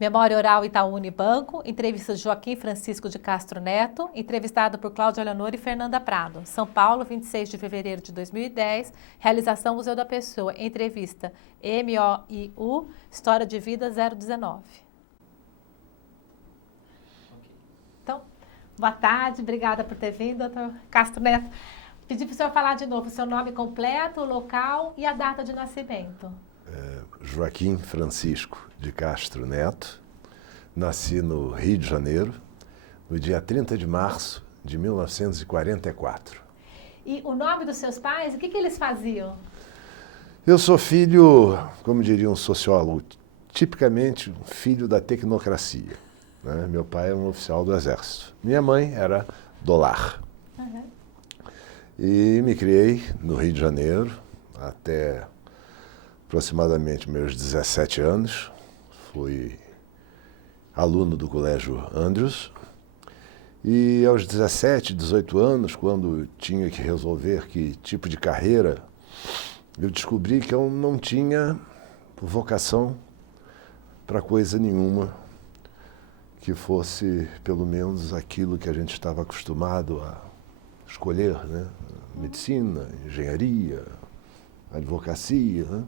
Memória Oral Itaú Unibanco, entrevista de Joaquim Francisco de Castro Neto, entrevistado por Cláudia Leonor e Fernanda Prado. São Paulo, 26 de fevereiro de 2010, realização Museu da Pessoa, entrevista MOIU, História de Vida 019. Então, boa tarde, obrigada por ter vindo, doutor Castro Neto. Pedi para o senhor falar de novo o seu nome completo, o local e a data de nascimento. Joaquim Francisco de Castro Neto, nasci no Rio de Janeiro, no dia 30 de março de 1944. E o nome dos seus pais, o que eles faziam? Eu sou filho, como diria um sociólogo, tipicamente filho da tecnocracia, né? Meu pai era um oficial do Exército. Minha mãe era do lar. Uhum. E me criei no Rio de Janeiro até aproximadamente meus 17 anos. Fui aluno do Colégio Andrews. E aos 17, 18 anos, quando tinha que resolver que tipo de carreira, eu descobri que eu não tinha vocação para coisa nenhuma que fosse, pelo menos, aquilo que a gente estava acostumado a escolher, né? Medicina, engenharia, advocacia, né?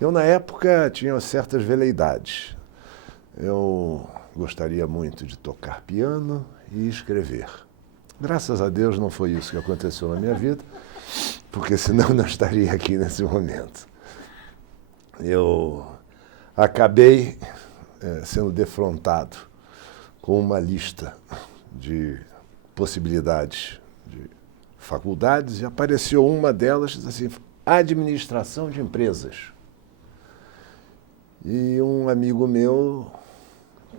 Eu, na época, tinha certas veleidades. Eu gostaria muito de tocar piano e escrever. Graças a Deus não foi isso que aconteceu na minha vida, porque senão não estaria aqui nesse momento. Eu acabei sendo defrontado com uma lista de possibilidades de faculdades e apareceu uma delas, diz assim, administração de empresas. E um amigo meu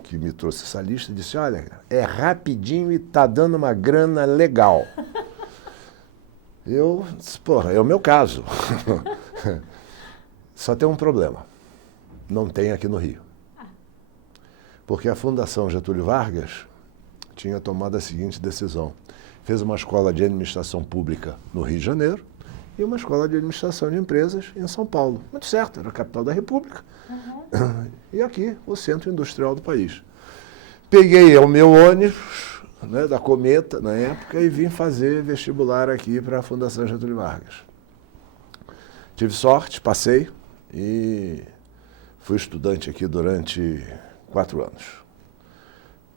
que me trouxe essa lista disse, olha, é rapidinho e tá dando uma grana legal. Eu disse, porra, é o meu caso. Só tem um problema, não tem aqui no Rio. Porque a Fundação Getúlio Vargas tinha tomado a seguinte decisão. Fez uma escola de administração pública no Rio de Janeiro e uma escola de administração de empresas em São Paulo. Muito certo, era a capital da República. Uhum. E aqui, o centro industrial do país. Peguei o meu ônibus, né, da Cometa, na época, e vim fazer vestibular aqui para a Fundação Getúlio Vargas. Tive sorte, passei e fui estudante aqui durante 4 anos.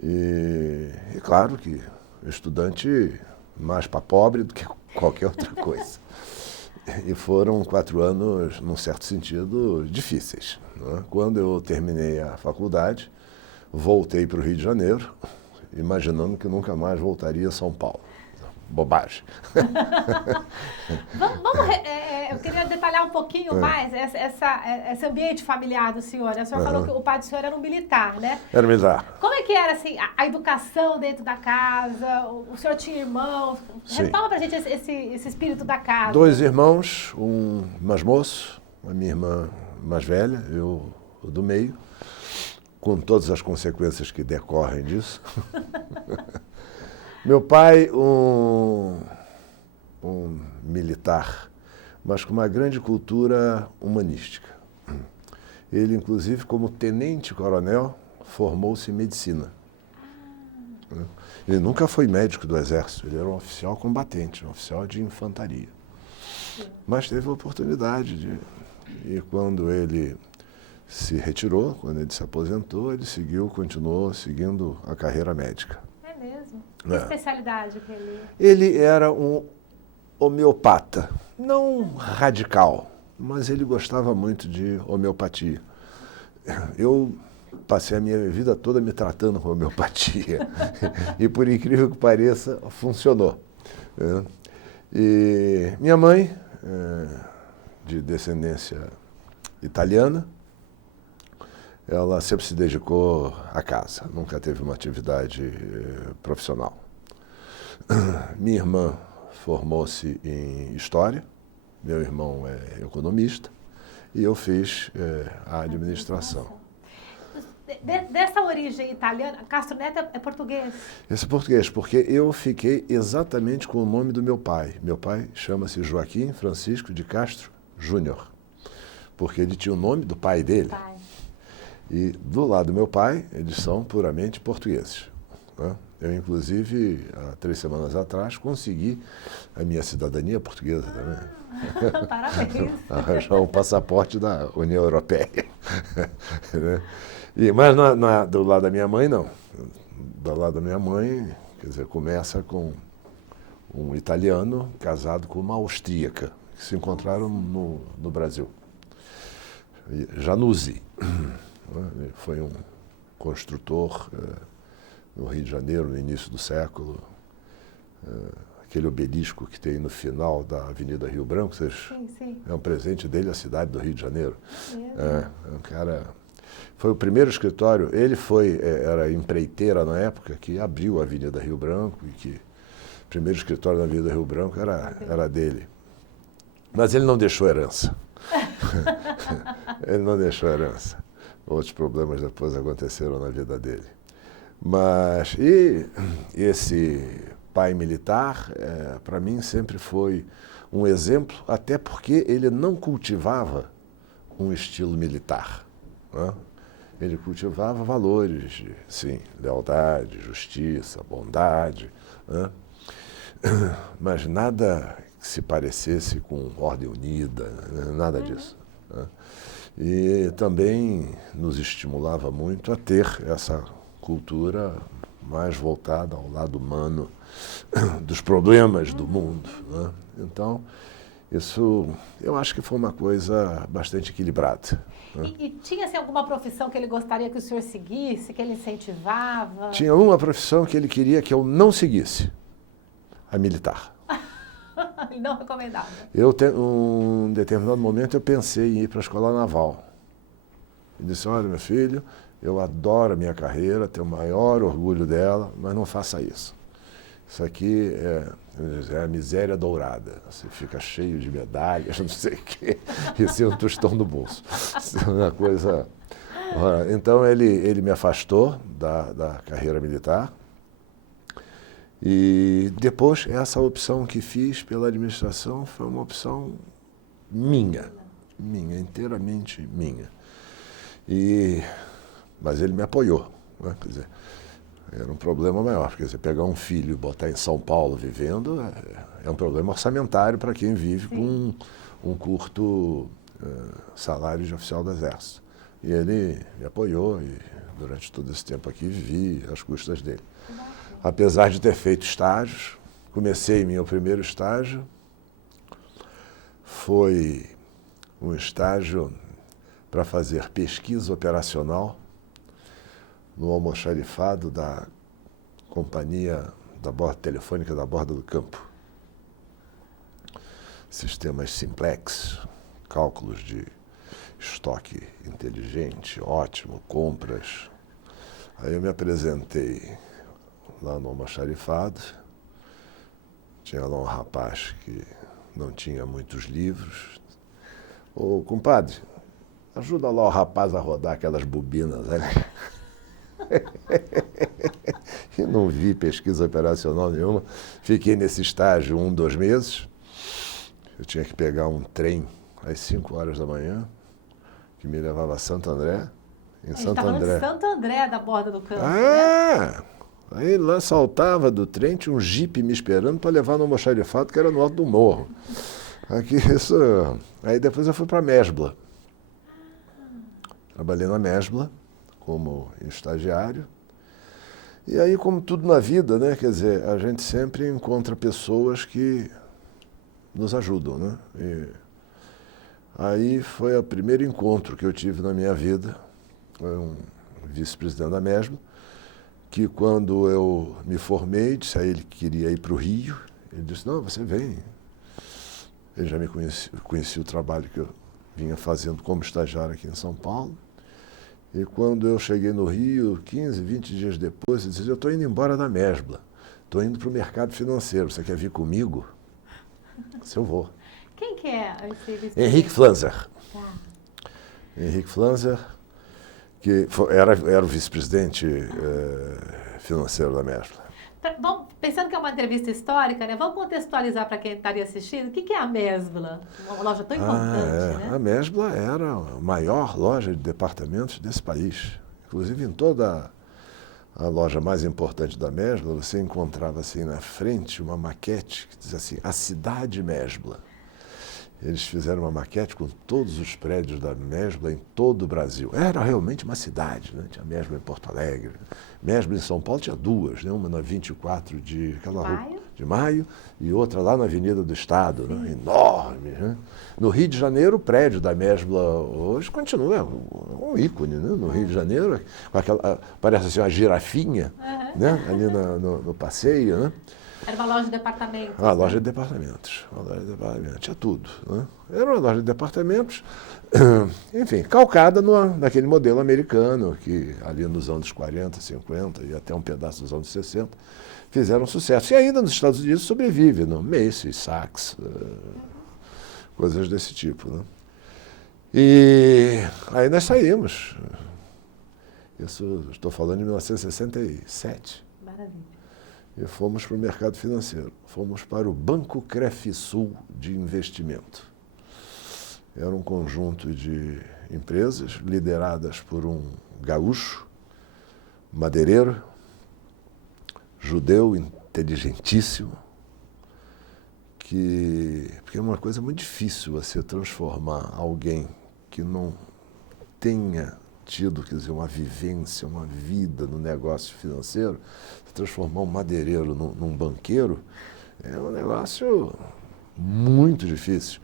E claro que estudante mais para pobre do que qualquer outra coisa. E foram 4 anos, num certo sentido, difíceis, né? Quando eu terminei a faculdade, voltei para o Rio de Janeiro, imaginando que nunca mais voltaria a São Paulo. Bobagem. Eu queria detalhar um pouquinho mais esse ambiente familiar do senhor. O senhor falou que o pai do senhor era um militar, né? Era militar. Como é que era assim, a educação dentro da casa? O senhor tinha irmãos? Retoma pra gente esse espírito da casa. 2 irmãos, um mais moço, a minha irmã mais velha, eu do meio, com todas as consequências que decorrem disso. Meu pai, um militar, mas com uma grande cultura humanística. Ele, inclusive, como tenente-coronel, formou-se em medicina. Ele nunca foi médico do Exército, ele era um oficial combatente, um oficial de infantaria. Mas teve a oportunidade de... E quando ele se retirou, quando ele se aposentou, ele continuou seguindo a carreira médica. É mesmo? Que especialidade que ele... Ele era um homeopata, não radical, mas ele gostava muito de homeopatia. Eu passei a minha vida toda me tratando com homeopatia e, por incrível que pareça, funcionou. E minha mãe, de descendência italiana, ela sempre se dedicou à casa, nunca teve uma atividade profissional. Minha irmã formou-se em História, meu irmão é economista, e eu fiz a administração. Dessa origem italiana, Castro Neto é português? Esse é português, porque eu fiquei exatamente com o nome do meu pai. Meu pai chama-se Joaquim Francisco de Castro Júnior, porque ele tinha o nome do pai dele. E do lado do meu pai, eles são puramente portugueses, né? Eu, inclusive, há 3 semanas atrás, consegui a minha cidadania portuguesa também. Parabéns! Arranjar um passaporte da União Europeia. Mas do lado da minha mãe, não. Do lado da minha mãe, quer dizer, começa com um italiano casado com uma austríaca, que se encontraram no Brasil. Januzzi. Foi um construtor no Rio de Janeiro, no início do século. Aquele obelisco que tem no final da Avenida Rio Branco, sim. É um presente dele à cidade do Rio de Janeiro. Um cara... Foi o primeiro escritório, ele era empreiteira na época, que abriu a Avenida Rio Branco, e que o primeiro escritório na Avenida Rio Branco era dele. Mas ele não deixou herança. Ele não deixou herança. Outros problemas depois aconteceram na vida dele. Mas, e esse pai militar, para mim, sempre foi um exemplo, até porque ele não cultivava um estilo militar, né? Ele cultivava valores, sim, lealdade, justiça, bondade, né? Mas nada que se parecesse com ordem unida, nada disso, né? E também nos estimulava muito a ter essa cultura mais voltada ao lado humano dos problemas do mundo, né? Então, isso eu acho que foi uma coisa bastante equilibrada, né? E tinha-se alguma profissão que ele gostaria que o senhor seguisse, que ele incentivava? Tinha uma profissão que ele queria que eu não seguisse, a militar. Ele não recomendava? Um determinado momento eu pensei em ir para a escola naval. Ele disse, olha, meu filho, eu adoro a minha carreira, tenho o maior orgulho dela, mas não faça isso. Isso aqui é a miséria dourada. Você fica cheio de medalhas, não sei o quê, e sem um tostão no bolso. Isso é uma coisa... Então ele me afastou da carreira militar. E depois, essa opção que fiz pela administração foi uma opção minha, inteiramente minha. Mas ele me apoiou, né? Quer dizer, era um problema maior, porque você pegar um filho e botar em São Paulo vivendo é um problema orçamentário para quem vive com um curto salário de oficial do Exército. E ele me apoiou e durante todo esse tempo aqui vivi às custas dele. Apesar de ter feito estágios, comecei meu primeiro estágio, foi um estágio para fazer pesquisa operacional no almoxarifado da companhia da borda telefônica da Borda do Campo. Sistemas simplex, cálculos de estoque inteligente, ótimo, compras. Aí eu me apresentei lá no almoxarifado, tinha lá um rapaz que não tinha muitos livros. Ô, compadre, ajuda lá o rapaz a rodar aquelas bobinas, né? E não vi pesquisa operacional nenhuma. Fiquei nesse estágio 2 meses. Eu tinha que pegar um trem às 5 horas da manhã, que me levava a Santo André. Em Santo André. De Santo André, da Borda do Campo, né? Aí lá saltava do trem, tinha um jipe me esperando para levar no almoxarifado, que era no alto do morro. Aí depois eu fui para a Mesbla. Trabalhei na Mesbla como estagiário. E aí, como tudo na vida, né? Quer dizer, a gente sempre encontra pessoas que nos ajudam, né? E aí foi o primeiro encontro que eu tive na minha vida. Foi um vice-presidente da Mesbla, que quando eu me formei, disse a ele que queria ir para o Rio. Ele disse, não, você vem. Ele já me conhecia o trabalho que eu vinha fazendo como estagiário aqui em São Paulo. E quando eu cheguei no Rio, 15, 20 dias depois, ele disse, eu estou indo embora da Mesbla, estou indo para o mercado financeiro, você quer vir comigo? Se eu vou. Quem que é esse vice-presidente? Henrique Flanzer. Tá. Henrique Flanzer, que era o vice-presidente financeiro da Mesbla. Vamos Pensando que é uma entrevista histórica, né? Vamos contextualizar para quem estaria assistindo. O que é a Mesbla? Uma loja tão importante, né? A Mesbla era a maior loja de departamentos desse país. Inclusive, em toda a loja mais importante da Mesbla, você encontrava assim na frente uma maquete que dizia assim, a cidade Mesbla. Eles fizeram uma maquete com todos os prédios da Mesbla em todo o Brasil. Era realmente uma cidade, né? Tinha Mesbla em Porto Alegre. Mesbla em São Paulo tinha duas, né? Uma na 24 de maio e outra lá na Avenida do Estado, né? Enorme. Né? No Rio de Janeiro, o prédio da Mesbla hoje continua um ícone, né? No Rio de Janeiro, com aquela, parece assim uma girafinha, né? Ali no passeio, né? Era uma loja de departamentos. Uma loja de departamentos. Uma loja de departamentos. Tinha tudo. Né? Era uma loja de departamentos, enfim, calcada naquele modelo americano, que ali nos anos 40, 50 e até um pedaço dos anos 60, fizeram sucesso. E ainda nos Estados Unidos sobrevive, no Macy's, Saks, coisas desse tipo. Né? E aí nós saímos. Isso, estou falando de 1967. Maravilha. E fomos para o mercado financeiro. Fomos para o Banco Crefisul de Investimento. Era um conjunto de empresas lideradas por um gaúcho, madeireiro, judeu, inteligentíssimo, porque é uma coisa muito difícil você transformar alguém que não tenha tido, quer dizer, uma vivência, uma vida no negócio financeiro, transformar um madeireiro num banqueiro, é um negócio muito difícil.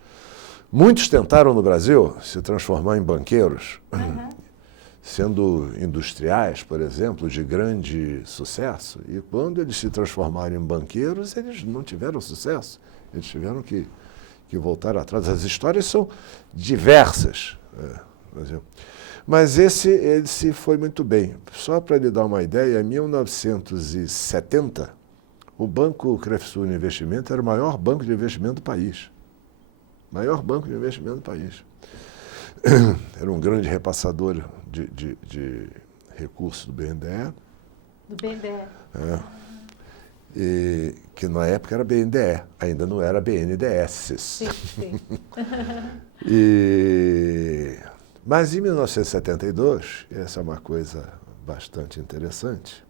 Muitos tentaram no Brasil se transformar em banqueiros, sendo industriais, por exemplo, de grande sucesso, e quando eles se transformaram em banqueiros, eles não tiveram sucesso, eles tiveram que voltar atrás. As histórias são diversas, por exemplo. Mas ele se foi muito bem. Só para lhe dar uma ideia, em 1970, o Banco Crefisul de Investimento era o maior banco de investimento do país. Maior banco de investimento do país. Era um grande repassador de recursos do BNDE. Do BNDE. E que na época era BNDE, ainda não era BNDES. Sim. Mas em 1972, essa é uma coisa bastante interessante,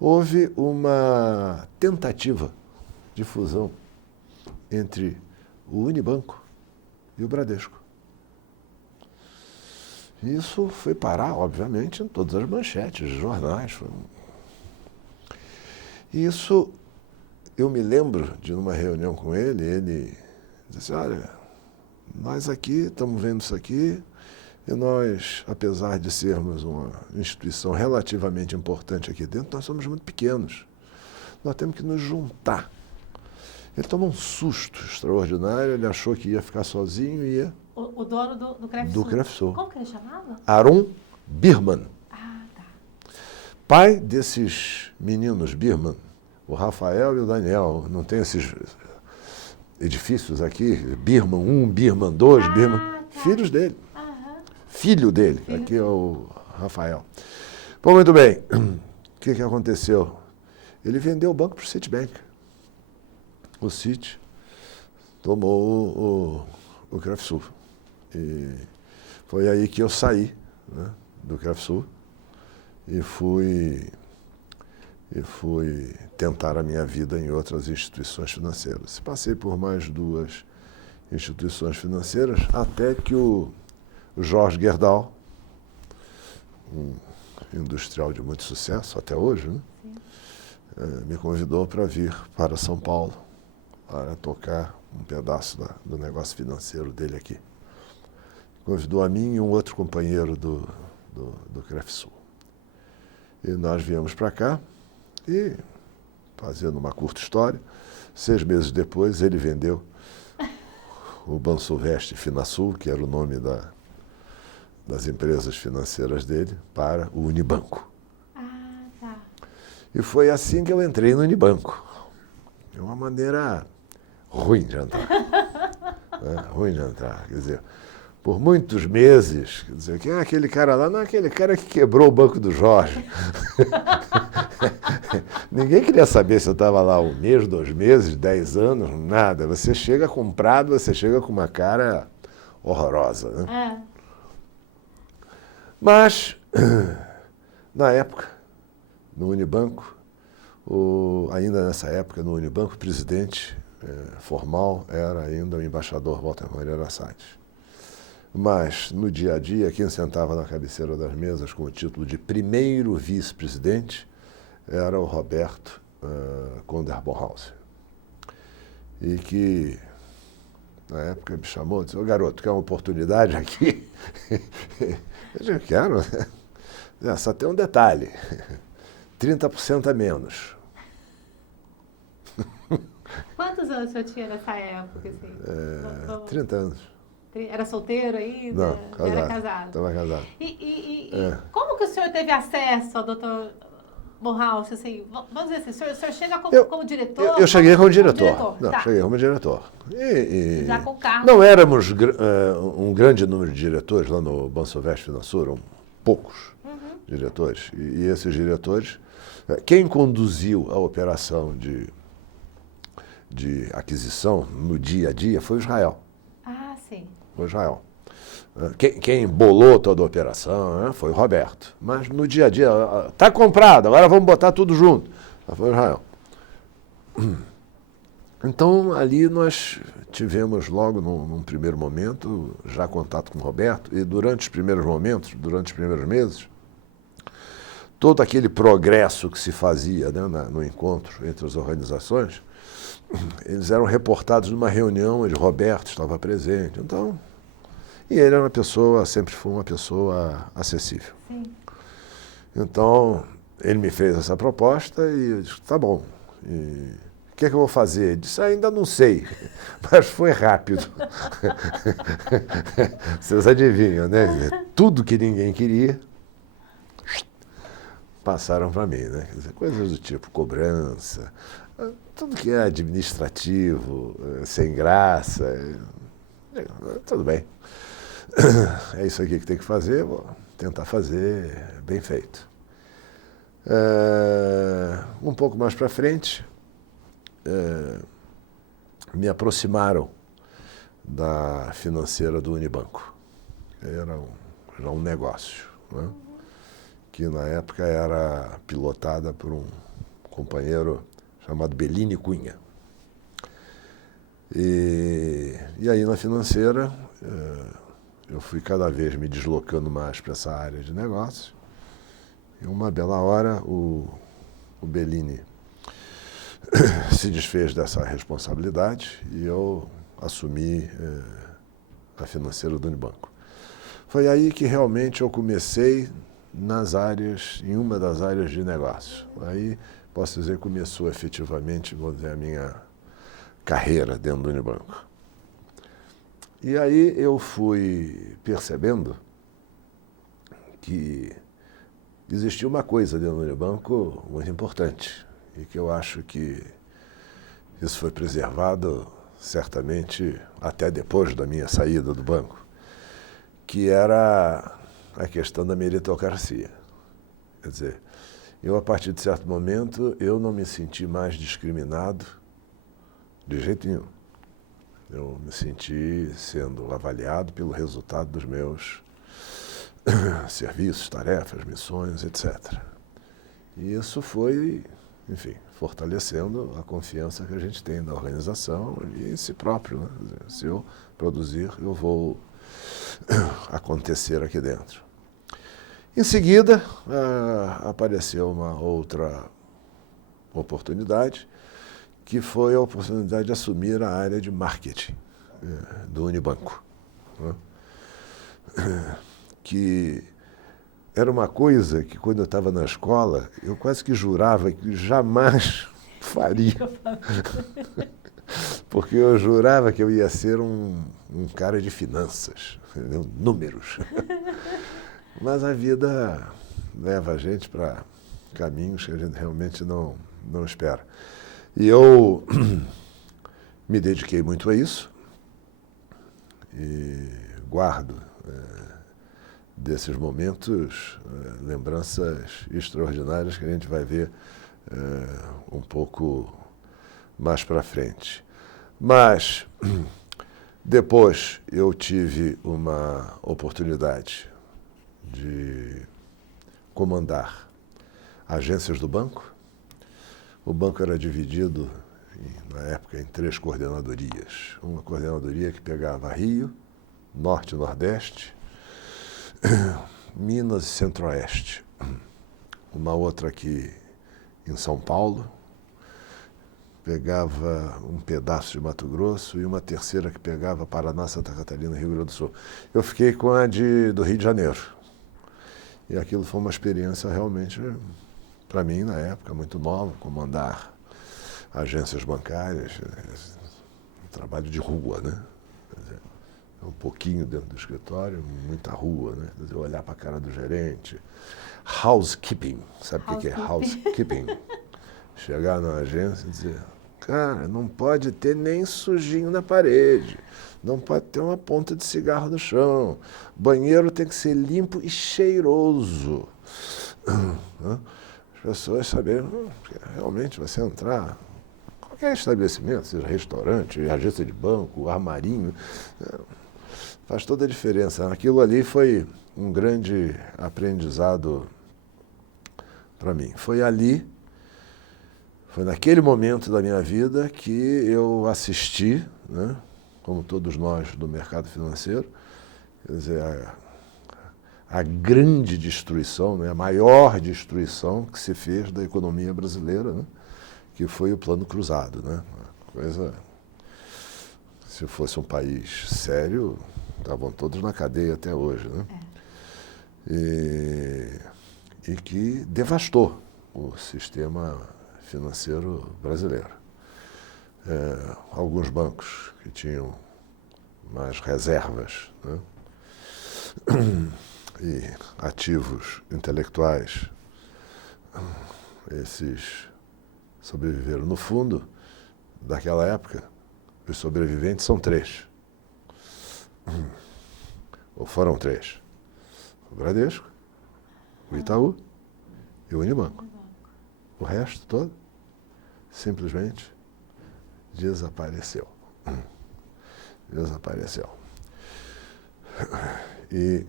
houve uma tentativa de fusão entre o Unibanco e o Bradesco. Isso foi parar, obviamente, em todas as manchetes de jornais. Isso, eu me lembro de numa reunião com ele disse, olha, nós aqui estamos vendo isso aqui, e nós, apesar de sermos uma instituição relativamente importante aqui dentro, nós somos muito pequenos. Nós temos que nos juntar. Ele tomou um susto extraordinário, ele achou que ia ficar sozinho e ia... O dono do Crefisul. Do Crefisul. Como que ele chamava? Aaron Birman. Ah, tá. Pai desses meninos Birman, o Rafael e o Daniel. Não tem esses edifícios aqui? Birman 1, Birman 2, Birman... Tá. Filhos dele. Filho dele, aqui é o Rafael. Bom, muito bem. O que aconteceu? Ele vendeu o banco para o Citibank. O Citi tomou o Crefisul. E foi aí que eu saí, né, do Crefisul e fui tentar a minha vida em outras instituições financeiras. Passei por mais 2 instituições financeiras até que o Jorge Gerdau, um industrial de muito sucesso até hoje, né, me convidou para vir para São Paulo para tocar um pedaço do negócio financeiro dele aqui. Convidou a mim e um outro companheiro do Crefisul. E nós viemos para cá e, fazendo uma curta história, 6 meses depois ele vendeu o Bansulvest Finasul, que era o nome das empresas financeiras dele, para o Unibanco. Ah, tá. E foi assim que eu entrei no Unibanco. É uma maneira ruim de entrar. Ruim de entrar, quer dizer, por muitos meses, quer dizer, quem é aquele cara lá? Não, aquele cara que quebrou o banco do Jorge. Ninguém queria saber se eu estava lá 1 mês, 2 meses, 10 anos, nada. Você chega comprado, você chega com uma cara horrorosa, né? Mas, na época, no Unibanco, ainda nessa época, no Unibanco, o presidente formal era ainda o embaixador Walter Moreira Salles. Mas, no dia a dia, quem sentava na cabeceira das mesas com o título de primeiro vice-presidente era o Roberto Conder Bornhauser. E que, na época, me chamou e disse: ô garoto, quer uma oportunidade aqui? Eu disse: quero. Só tem um detalhe, 30% a menos. Quantos anos o senhor tinha nessa época? Assim? 30 anos. Era solteiro ainda? Não, casado. Era casado. Estava casado. E como que o senhor teve acesso ao doutor Bornhauser? Assim, vamos dizer assim, o senhor chega como diretor? Eu cheguei como diretor. Não, tá. cheguei como diretor. Já com cargo. Não éramos um grande número de diretores lá no Bansovest Finansur, eram poucos diretores. E esses diretores, quem conduziu a operação de aquisição no dia a dia foi o Israel. Ah, sim. Foi o Israel. Quem bolou toda a operação foi o Roberto. Mas no dia a dia, está comprado, agora vamos botar tudo junto. Foi o Israel. Então, ali nós tivemos logo, num primeiro momento, já contato com o Roberto, e durante os primeiros momentos, durante os primeiros meses, todo aquele progresso que se fazia, né, no encontro entre as organizações, eles eram reportados numa reunião onde Roberto estava presente. Então, e ele era sempre foi uma pessoa acessível. Sim. Então, ele me fez essa proposta e eu disse: tá bom. E o que é que eu vou fazer? Ele disse: ainda não sei, mas foi rápido. Vocês adivinham, né? Tudo que ninguém queria, passaram para mim, né? Quer dizer, coisas do tipo cobrança, tudo que é administrativo, sem graça, tudo bem. É isso aqui que tem que fazer, vou tentar fazer bem feito. Um pouco mais para frente, me aproximaram da financeira do Unibanco. Era já um negócio, né? Que na época era pilotada por um companheiro chamado Bellini Cunha. E aí na financeira, eu fui cada vez me deslocando mais para essa área de negócio. E uma bela hora o Bellini se desfez dessa responsabilidade e eu assumi a financeira do Unibanco. Foi aí que realmente eu comecei em uma das áreas de negócio. Aí, posso dizer, começou efetivamente, vou dizer, a minha carreira dentro do Unibanco. E aí eu fui percebendo que existia uma coisa dentro do Unibanco muito importante e que eu acho que isso foi preservado certamente até depois da minha saída do banco, que era a questão da meritocracia. Quer dizer, eu, a partir de certo momento, eu não me senti mais discriminado de jeito nenhum. Eu me senti sendo avaliado pelo resultado dos meus serviços, tarefas, missões, etc. E isso foi, enfim, fortalecendo a confiança que a gente tem na organização e em si próprio, né? Quer dizer, se eu produzir, eu vou acontecer aqui dentro. Em seguida, apareceu uma outra oportunidade, que foi a oportunidade de assumir a área de marketing do Unibanco, né? Que era uma coisa que, quando eu estava na escola, eu quase que jurava que jamais faria. Porque eu jurava que eu ia ser um cara de finanças, entendeu? Números. Mas a vida leva a gente para caminhos que a gente realmente não espera. E eu me dediquei muito a isso, e guardo desses momentos lembranças extraordinárias que a gente vai ver um pouco mais para frente. Mas depois eu tive uma oportunidade de comandar agências do banco. O banco era dividido, na época, em 3 coordenadorias. Uma coordenadoria que pegava Rio, Norte e Nordeste, Minas e Centro-Oeste. Uma outra aqui em São Paulo, pegava um pedaço de Mato Grosso, e uma terceira que pegava Paraná, Santa Catarina e Rio Grande do Sul. Eu fiquei com a do Rio de Janeiro. E aquilo foi uma experiência realmente, para mim, na época, muito nova, comandar agências bancárias, um trabalho de rua, né? Quer dizer, um pouquinho dentro do escritório, muita rua, né? Quer dizer, olhar para a cara do gerente. Housekeeping, sabe o que é housekeeping? Chegar na agência e dizer, cara, não pode ter nem sujinho na parede, não pode ter uma ponta de cigarro no chão, banheiro tem que ser limpo e cheiroso. As pessoas saberem, realmente você entrar, qualquer estabelecimento, seja restaurante, agência de banco, armarinho, faz toda a diferença. Aquilo ali foi um grande aprendizado para mim. Foi naquele momento da minha vida que eu assisti, né, como todos nós do mercado financeiro, quer dizer, a grande destruição, né, a maior destruição que se fez da economia brasileira, né, que foi o Plano Cruzado, né? Uma coisa, se fosse um país sério, estavam todos na cadeia até hoje, né? E que devastou o sistema financeiro brasileiro. Alguns bancos que tinham mais reservas, né, e ativos intelectuais, esses sobreviveram. No fundo, daquela época, os sobreviventes são 3. Ou foram 3. O Bradesco, o Itaú e o Unibanco. O resto todo simplesmente desapareceu. Desapareceu. E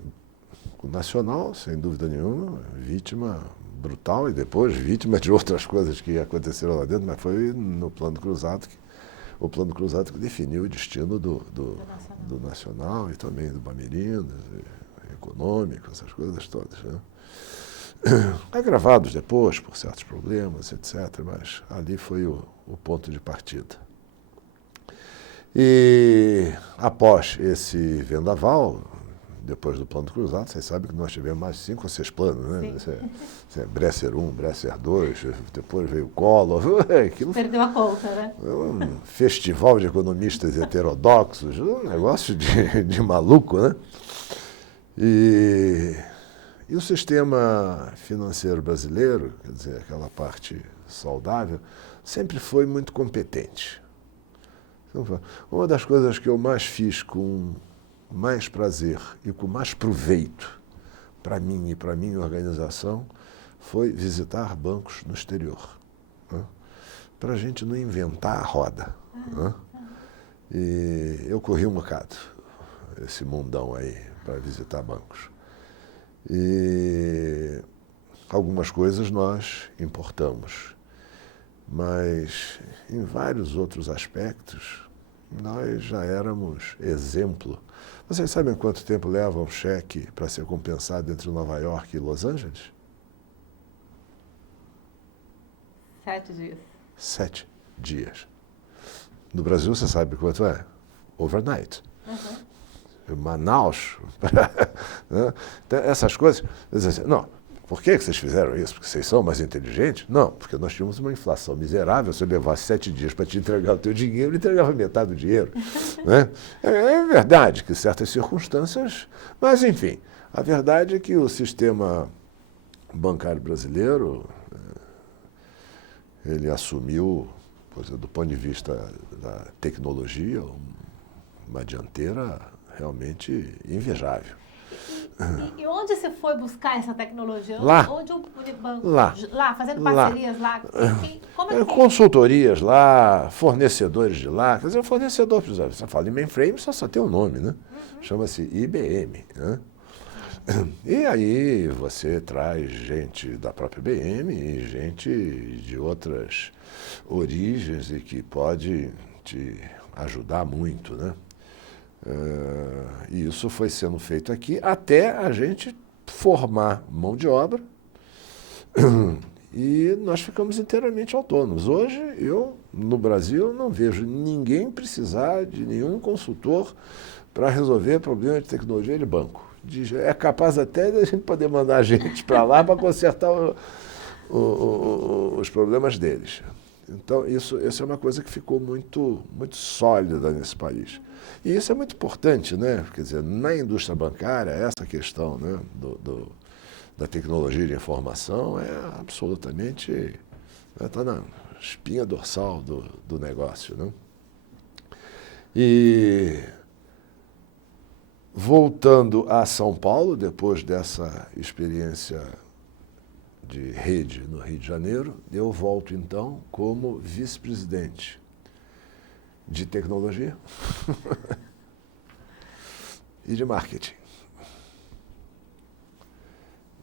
o Nacional, sem dúvida nenhuma, vítima brutal, e depois vítima de outras coisas que aconteceram lá dentro, mas foi no Plano Cruzado, o Plano Cruzado que definiu o destino do Nacional e também do Bamerindo, econômico, essas coisas todas, né? Agravados depois por certos problemas, etc., mas ali foi o ponto de partida. E após esse vendaval, depois do Plano Cruzado, vocês sabem que nós tivemos mais 5 ou 6 planos, né? Bresser 1, Bresser 2, depois veio o Collor. Aquilo perdeu a conta, né? Um festival de economistas heterodoxos, um negócio de maluco, né? E o sistema financeiro brasileiro, quer dizer, aquela parte saudável, sempre foi muito competente. Uma das coisas que eu mais fiz com mais prazer e com mais proveito para mim e para a minha organização foi visitar bancos no exterior, né? Para a gente não inventar a roda, né? E eu corri um bocado esse mundão aí para visitar bancos. E algumas coisas nós importamos, mas em vários outros aspectos nós já éramos exemplo. Vocês sabem quanto tempo leva um cheque para ser compensado entre Nova York e Los Angeles? 7 dias. 7 dias. No Brasil, você sabe quanto é? Overnight. Manaus, né? Então, essas coisas, assim, não, por que vocês fizeram isso? Porque vocês são mais inteligentes? Não, porque nós tínhamos uma inflação miserável, se eu levasse 7 dias para te entregar o teu dinheiro, ele entregava metade do dinheiro, né? É verdade que certas circunstâncias, mas enfim, a verdade é que o sistema bancário brasileiro, ele assumiu, do ponto de vista da tecnologia, uma dianteira realmente invejável. E onde você foi buscar essa tecnologia? Lá. Onde o Unibanco? Lá. Lá, fazendo parcerias lá? Como é que... Consultorias lá, fornecedores de lá. Quer dizer, o fornecedor, você fala em mainframe, só tem um nome, né? Chama-se IBM, né? E aí você traz gente da própria IBM e gente de outras origens e que pode te ajudar muito, né? E isso foi sendo feito aqui até a gente formar mão de obra e nós ficamos inteiramente autônomos. Hoje, eu, no Brasil, não vejo ninguém precisar de nenhum consultor para resolver problema de tecnologia de banco. É capaz até de a gente poder mandar gente para lá para consertar os problemas deles. Então, isso é uma coisa que ficou muito, muito sólida nesse país. E isso é muito importante, né? Quer dizer, na indústria bancária, essa questão, né, da tecnologia de informação é absolutamente... está na espinha dorsal do negócio, né? E... voltando a São Paulo, depois dessa experiência de rede no Rio de Janeiro, eu volto então como vice-presidente de tecnologia e de marketing.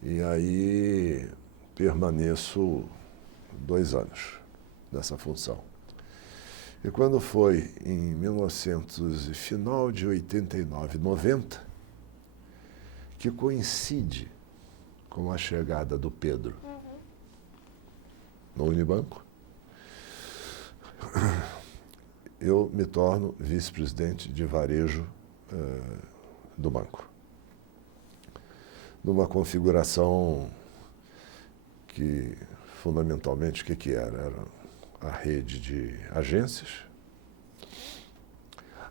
E aí permaneço 2 anos nessa função. E quando foi em final de 89, 90, que coincide com a chegada do Pedro no Unibanco, eu me torno vice-presidente de varejo do banco. Numa configuração que, fundamentalmente, o que era? Era a rede de agências,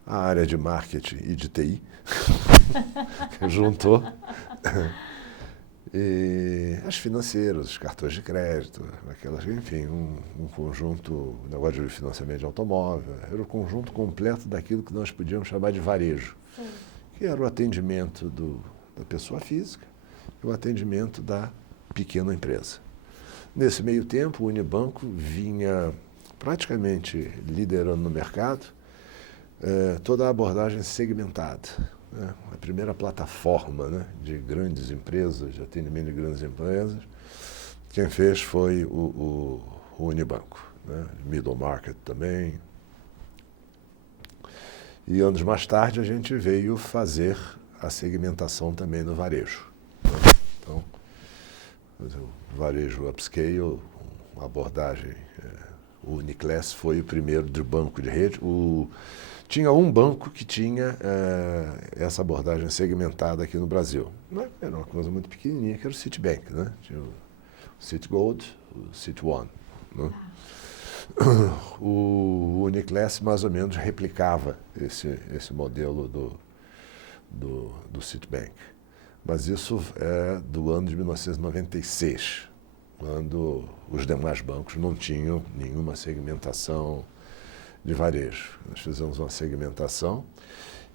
a área de marketing e de TI, que juntou, e as financeiras, os cartões de crédito, aquelas, enfim, um conjunto, um negócio de financiamento de automóvel, era o conjunto completo daquilo que nós podíamos chamar de varejo, que era o atendimento da pessoa física e o atendimento da pequena empresa. Nesse meio tempo, o Unibanco vinha praticamente liderando no mercado toda a abordagem segmentada, né? A primeira plataforma, né, de grandes empresas, de atendimento de grandes empresas, quem fez foi o Unibanco, né? Middle market também. E anos mais tarde a gente veio fazer a segmentação também no varejo, né? Então, o varejo upscale, uma abordagem, o Uniclass foi o primeiro de banco de rede. Tinha um banco que tinha essa abordagem segmentada aqui no Brasil. Mas era uma coisa muito pequenininha, que era o Citibank, né? Tinha o Citigold, o Citone, né? O Uniclass mais ou menos replicava esse modelo do Citibank. Mas isso é do ano de 1996, quando os demais bancos não tinham nenhuma segmentação de varejo. Nós fizemos uma segmentação,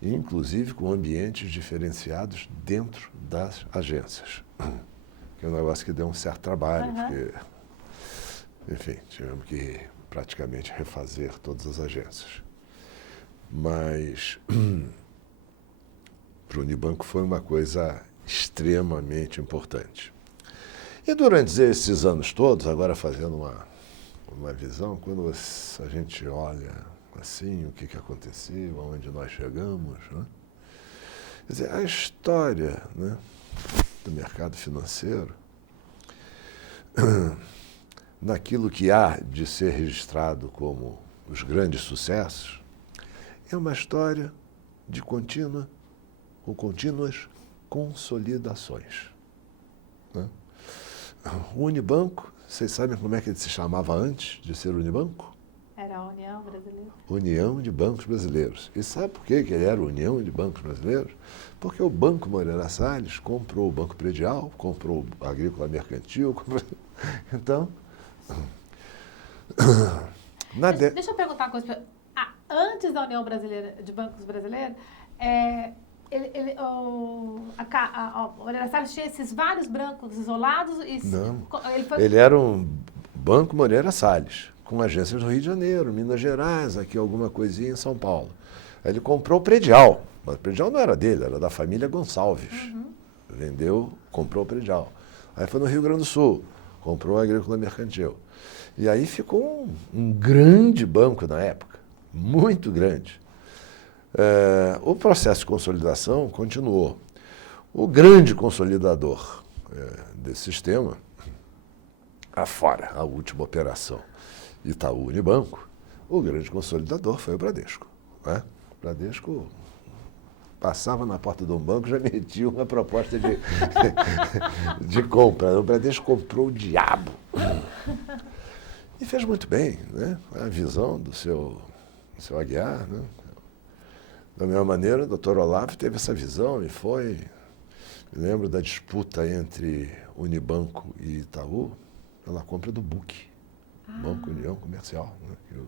inclusive com ambientes diferenciados dentro das agências, que é um negócio que deu um certo trabalho, porque, enfim, tivemos que praticamente refazer todas as agências. Mas para o Unibanco foi uma coisa extremamente importante. E durante esses anos todos, agora fazendo uma visão, quando a gente olha assim o que aconteceu, aonde nós chegamos, né? Quer dizer, a história, né, do mercado financeiro, naquilo que há de ser registrado como os grandes sucessos, é uma história de contínua ou contínuas consolidações, né? O Unibanco, vocês sabem como é que ele se chamava antes de ser Unibanco? Era a União Brasileira. União de Bancos Brasileiros. E sabe por que ele era União de Bancos Brasileiros? Porque o Banco Moreira Salles comprou o Banco Predial, comprou o Agrícola Mercantil, então... Deixa eu perguntar uma coisa. Antes da União Brasileira de Bancos Brasileiros, O Moreira Salles tinha esses vários bancos isolados e... Não, ele era um Banco Moreira Salles, com agências no Rio de Janeiro, Minas Gerais, aqui alguma coisinha em São Paulo. Aí ele comprou o predial, mas o predial não era dele, era da família Gonçalves. Vendeu, comprou o predial. Aí foi no Rio Grande do Sul, comprou a Agrícola Mercantil. E aí ficou um grande banco na época, muito grande. O processo de consolidação continuou. O grande consolidador desse sistema, afora a última operação Itaú Unibanco, o grande consolidador foi o Bradesco. Né? O Bradesco passava na porta de um banco e já metia uma proposta de compra. O Bradesco comprou o diabo. E fez muito bem, né? A visão do seu Aguiar, né? Da mesma maneira, o doutor Olavo teve essa visão e foi... Me lembro da disputa entre Unibanco e Itaú pela compra do BUC, Banco União Comercial. Né?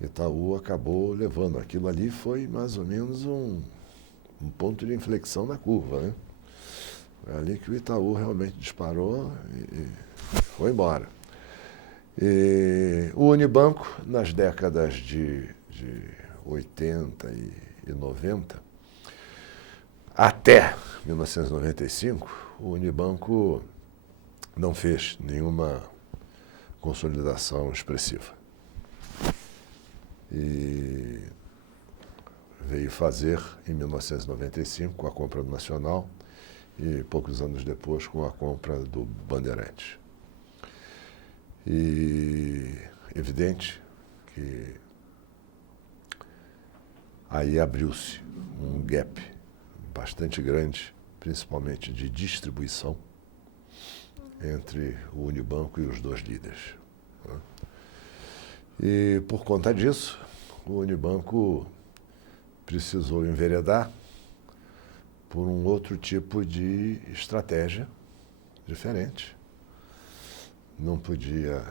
O Itaú acabou levando. Aquilo ali foi mais ou menos um ponto de inflexão na curva. Né? Foi ali que o Itaú realmente disparou e foi embora. E o Unibanco, nas décadas de 80 e 90, até 1995, o Unibanco não fez nenhuma consolidação expressiva. E veio fazer em 1995 com a compra do Nacional e poucos anos depois com a compra do Bandeirantes. E evidente que aí abriu-se um gap bastante grande, principalmente de distribuição, entre o Unibanco e os dois líderes. Né? E, por conta disso, o Unibanco precisou enveredar por um outro tipo de estratégia diferente. Não podia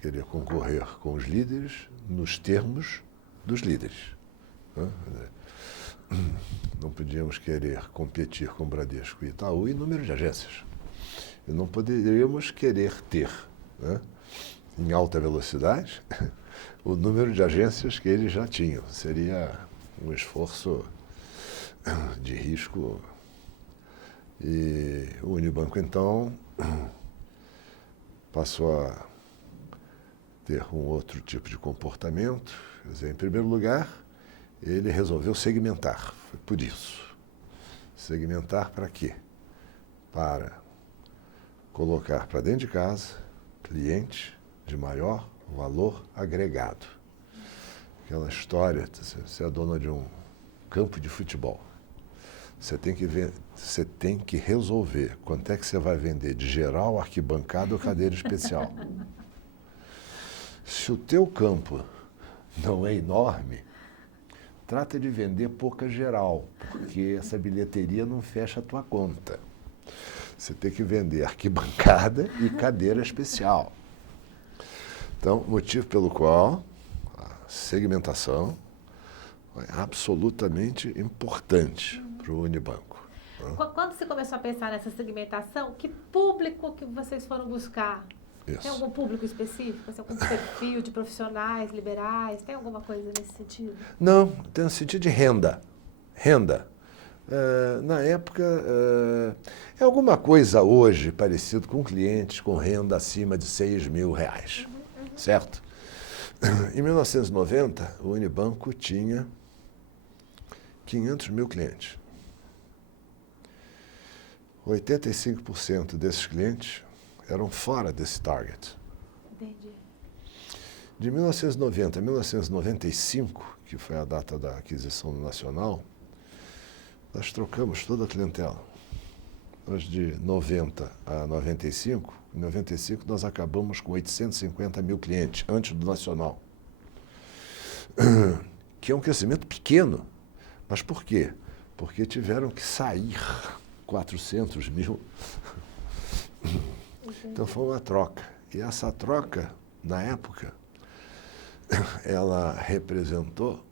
querer concorrer com os líderes nos termos dos líderes. Né? Não podíamos querer competir com o Bradesco e Itaú em número de agências. E não poderíamos querer ter, né, em alta velocidade, o número de agências que eles já tinham. Seria um esforço de risco. E o Unibanco, então, passou a ter um outro tipo de comportamento. Quer dizer, em primeiro lugar, ele resolveu segmentar. Foi por isso. Segmentar para quê? Para colocar para dentro de casa clientes de maior valor agregado. Aquela história, você é dona de um campo de futebol. Você tem que resolver quanto é que você vai vender de geral, arquibancada ou cadeira especial. Se o teu campo não é enorme, trata de vender pouca geral, porque essa bilheteria não fecha a tua conta. Você tem que vender arquibancada e cadeira especial. Então, motivo pelo qual a segmentação é absolutamente importante para o Unibanco. Quando você começou a pensar nessa segmentação, que público que vocês foram buscar? Isso. Tem algum público específico? Algum perfil de profissionais liberais? Tem alguma coisa nesse sentido? Não, tem no sentido de renda. Renda. Na época, é alguma coisa hoje parecido com clientes com renda acima de R$6.000, certo? Em 1990, o Unibanco tinha 500 mil clientes. 85% desses clientes eram fora desse target. Entendi. De 1990 a 1995, que foi a data da aquisição do Nacional, nós trocamos toda a clientela. Nós de 90 a 95, em 95 nós acabamos com 850 mil clientes, antes do Nacional. Que é um crescimento pequeno. Mas por quê? Porque tiveram que sair 400 mil. Então foi uma troca. E essa troca, na época, ela representou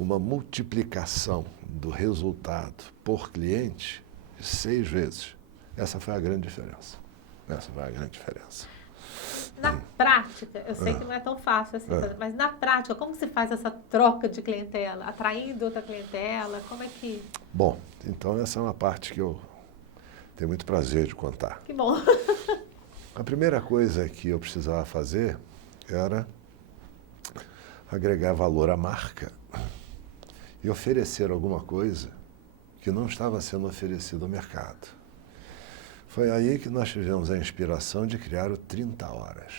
uma multiplicação do resultado por cliente de 6 vezes. Essa foi a grande diferença. Essa foi a grande diferença. Na prática, eu sei que não é tão fácil assim, mas na prática, como se faz essa troca de clientela? Atraindo outra clientela? Como é que... Bom, então essa é uma parte que eu tenho muito prazer de contar. Que bom. A primeira coisa que eu precisava fazer era agregar valor à marca e oferecer alguma coisa que não estava sendo oferecido ao mercado. Foi aí que nós tivemos a inspiração de criar o 30 Horas.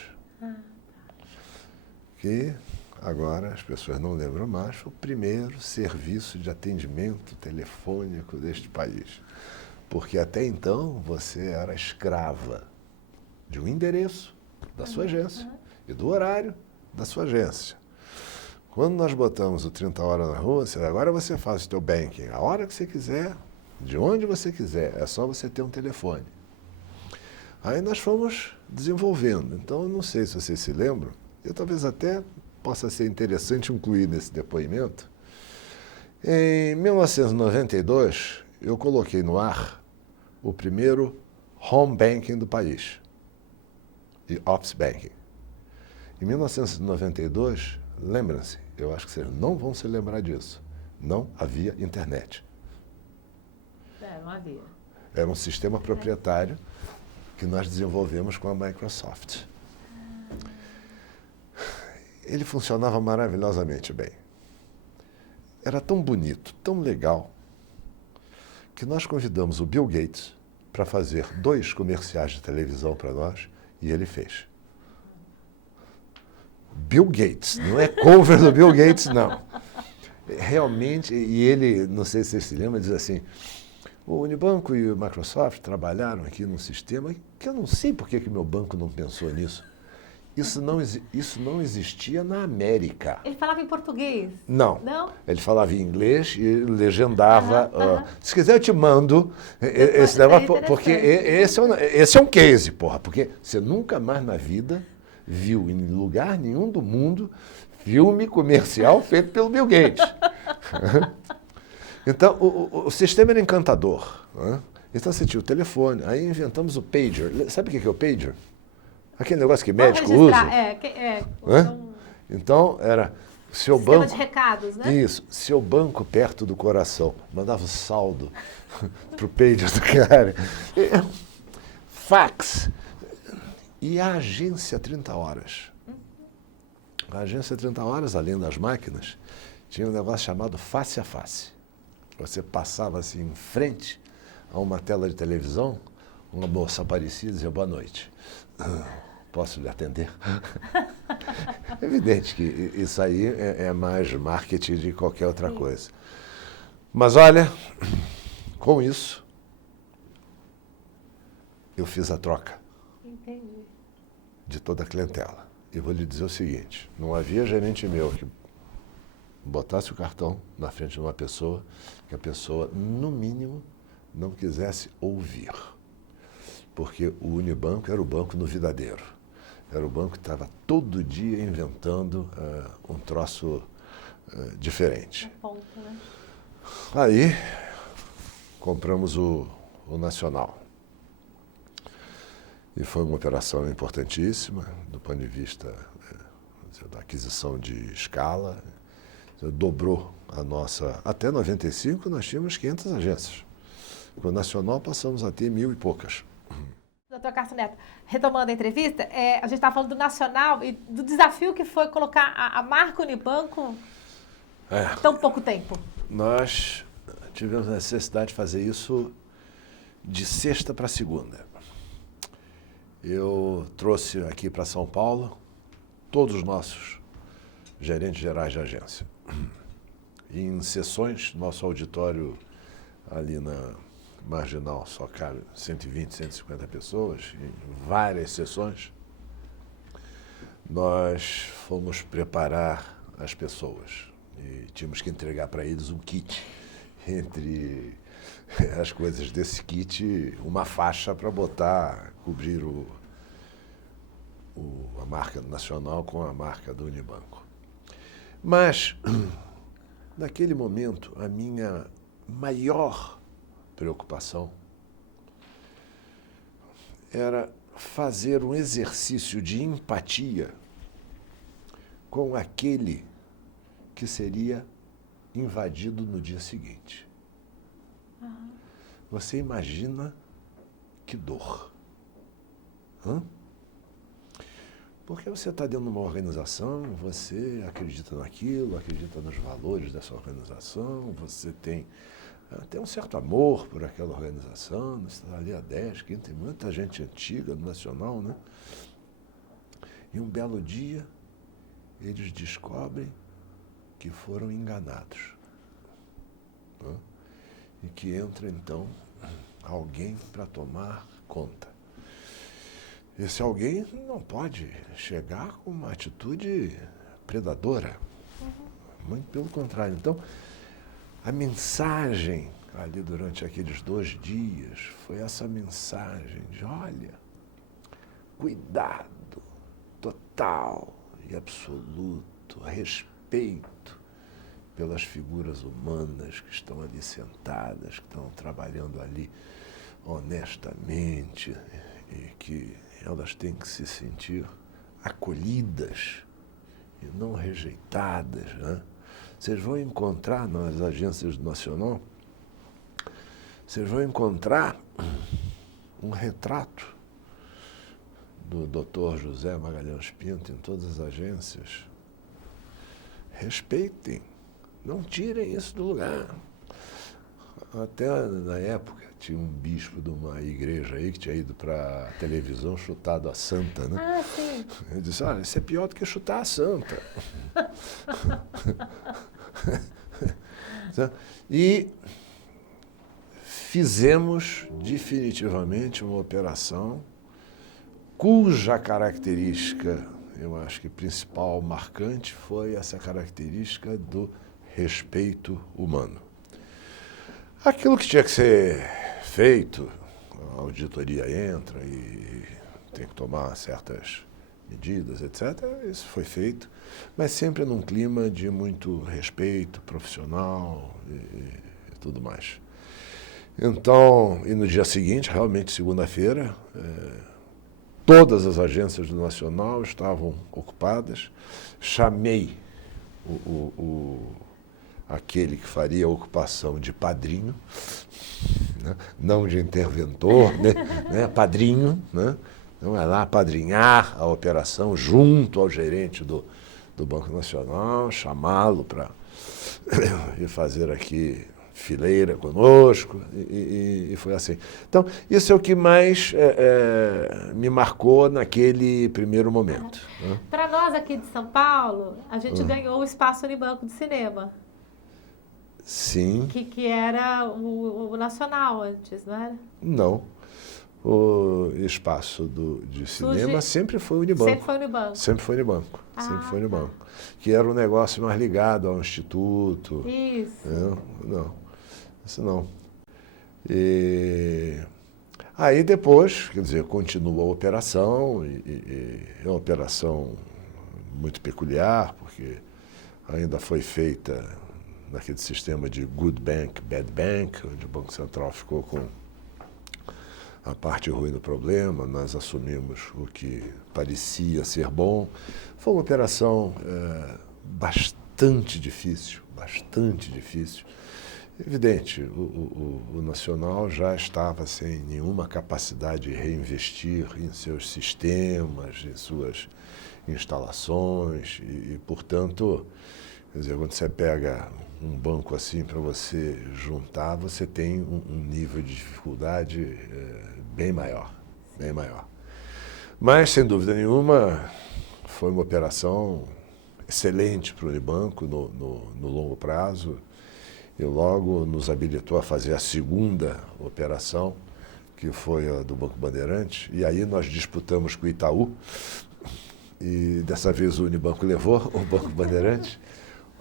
Que agora as pessoas não lembram mais, foi o primeiro serviço de atendimento telefônico deste país. Porque até então você era escrava de um endereço da sua agência e do horário da sua agência. Quando nós botamos o 30 Horas na rua, agora você faz o seu banking a hora que você quiser, de onde você quiser, é só você ter um telefone. Aí nós fomos desenvolvendo. Então, eu não sei se vocês se lembram, eu talvez até possa ser interessante incluir nesse depoimento. Em 1992, eu coloquei no ar o primeiro home banking do país, e office banking. Em 1992, lembram-se, eu acho que vocês não vão se lembrar disso, não havia internet. Não havia. Era um sistema proprietário que nós desenvolvemos com a Microsoft. Ele funcionava maravilhosamente bem. Era tão bonito, tão legal, que nós convidamos o Bill Gates para fazer 2 comerciais de televisão para nós, e ele fez. Bill Gates, não é cover do Bill Gates, não. Realmente, e ele, não sei se vocês se lembram, diz assim, o Unibanco e o Microsoft trabalharam aqui num sistema que eu não sei por que meu banco não pensou nisso. Isso não existia na América. Ele falava em português? Não. Não? Ele falava em inglês e legendava. Se quiser, eu te mando esse negócio, porque esse é um case, porra. Porque você nunca mais na vida viu em lugar nenhum do mundo filme comercial feito pelo Bill Gates. Então, o sistema era encantador. Né? Então, você tinha o telefone, aí inventamos o pager. Sabe o que é o pager? Aquele negócio que médico usa. Então, era seu sistema banco... de recados, né? Isso, seu banco perto do coração. Mandava o saldo para o pager do cara. Fax. E a agência 30 Horas. A agência 30 Horas, além das máquinas, tinha um negócio chamado face a face. Você passava assim em frente a uma tela de televisão, uma moça aparecia e dizia, boa noite. Posso lhe atender? É evidente que isso aí é mais marketing de qualquer outra coisa. Mas olha, com isso, eu fiz a troca. Entendi. De toda a clientela. E vou lhe dizer o seguinte, não havia gerente meu que botasse o cartão na frente de uma pessoa que a pessoa, no mínimo, não quisesse ouvir. Porque o Unibanco era o banco novidadeiro. Era o banco que estava todo dia inventando um troço diferente. Ponto, né? Aí, compramos o Nacional. E foi uma operação importantíssima, do ponto de vista da aquisição de escala. Dobrou a nossa... Até 95 nós tínhamos 500 agências. Com o Nacional passamos a ter 1.000 e poucas. Doutor Castro Neto, retomando a entrevista, a gente estava falando do Nacional e do desafio que foi colocar a marca Unibanco em tão pouco tempo. Nós tivemos a necessidade de fazer isso de sexta para segunda. Eu trouxe aqui para São Paulo todos os nossos gerentes gerais de agência. Em sessões, nosso auditório ali na Marginal só cabe 120, 150 pessoas, em várias sessões, nós fomos preparar as pessoas e tínhamos que entregar para eles um kit. Entre as coisas desse kit, uma faixa para botar, cobrir a marca nacional com a marca do Unibanco. Mas naquele momento, a minha maior preocupação era fazer um exercício de empatia com aquele que seria invadido no dia seguinte. Uhum. Você imagina que dor. Hã? Porque você está dentro de uma organização, você acredita naquilo, acredita nos valores dessa organização, você tem um certo amor por aquela organização, você está ali há 10, 15, tem muita gente antiga no Nacional, né? E um belo dia, eles descobrem que foram enganados. Né? E que entra, então, alguém para tomar conta. Esse alguém não pode chegar com uma atitude predadora. Muito pelo contrário. Então, a mensagem ali durante aqueles 2 dias foi essa mensagem de, olha, cuidado total e absoluto, respeito pelas figuras humanas que estão ali sentadas, que estão trabalhando ali honestamente e que elas têm que se sentir acolhidas e não rejeitadas, né? Vocês vão encontrar nas agências do Nacional, vocês vão encontrar um retrato do Dr. José Magalhães Pinto em todas as agências. Respeitem, não tirem isso do lugar. Até na época tinha um bispo de uma igreja aí que tinha ido para a televisão chutado a santa, né? Ah, sim. Ele disse, olha, isso é pior do que chutar a santa. E fizemos definitivamente uma operação cuja característica, eu acho que principal, marcante, foi essa característica do respeito humano. Aquilo que tinha que ser feito, a auditoria entra e tem que tomar certas medidas, etc. Isso foi feito, mas sempre num clima de muito respeito profissional e tudo mais. Então, e no dia seguinte, realmente segunda-feira, todas as agências do Nacional estavam ocupadas. Chamei aquele que faria a ocupação de padrinho, né? Não de interventor, né? Padrinho, né? Então é lá apadrinhar a operação junto ao gerente do Banco Nacional, chamá-lo para ir fazer aqui fileira conosco, e foi assim. Então, isso é o que mais me marcou naquele primeiro momento. Né? Para nós aqui de São Paulo, a gente ganhou o Espaço Unibanco de Cinema. Sim. Que era o Nacional antes, não era? Não. O espaço de cinema sempre foi o Unibanco. Sempre foi o Unibanco. Sempre foi o Unibanco. Sempre foi o Unibanco. Que era um negócio mais ligado ao instituto. Isso. Não, isso não. E aí depois, quer dizer, continua a operação, e é uma operação muito peculiar, porque ainda foi feita naquele sistema de good bank, bad bank, onde o Banco Central ficou com a parte ruim do problema, nós assumimos o que parecia ser bom. Foi uma operação bastante difícil, bastante difícil. Evidente, o Nacional já estava sem nenhuma capacidade de reinvestir em seus sistemas, em suas instalações e portanto, quer dizer, quando você pega um banco assim para você juntar, você tem um nível de dificuldade bem maior, bem maior. Mas, sem dúvida nenhuma, foi uma operação excelente para o Unibanco no longo prazo e logo nos habilitou a fazer a segunda operação, que foi a do Banco Bandeirante, e aí nós disputamos com o Itaú, e dessa vez o Unibanco levou o Banco Bandeirante.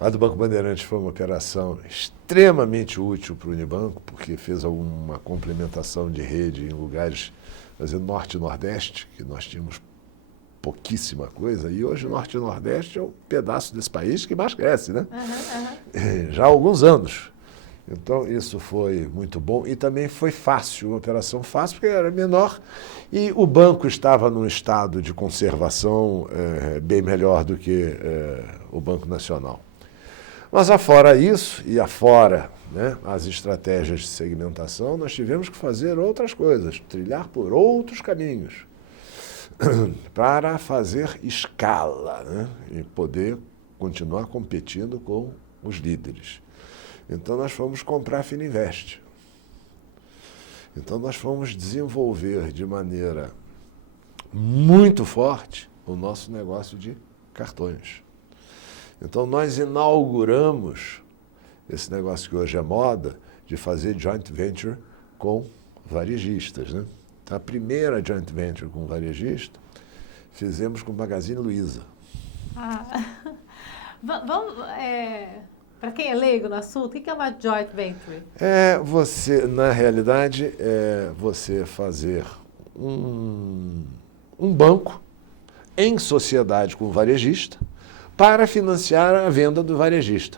A do Banco Bandeirante foi uma operação extremamente útil para o Unibanco, porque fez uma complementação de rede em lugares, por exemplo, norte e nordeste, que nós tínhamos pouquíssima coisa, e hoje o Norte e o Nordeste é o pedaço desse país que mais cresce, né? Já há alguns anos. Então, isso foi muito bom e também foi fácil, uma operação fácil, porque era menor e o banco estava num estado de conservação bem melhor do que o Banco Nacional. Mas afora isso, e afora, né, as estratégias de segmentação, nós tivemos que fazer outras coisas, trilhar por outros caminhos, para fazer escala, né, e poder continuar competindo com os líderes. Então, nós fomos comprar a Fininvest. Então, nós fomos desenvolver de maneira muito forte o nosso negócio de cartões. Então, nós inauguramos esse negócio que hoje é moda, de fazer joint venture com varejistas, né? Então, a primeira joint venture com varejista, fizemos com o Magazine Luiza. Vamos... Para quem é leigo no assunto, o que é uma joint venture? Na realidade, você fazer um banco em sociedade com o varejista para financiar a venda do varejista.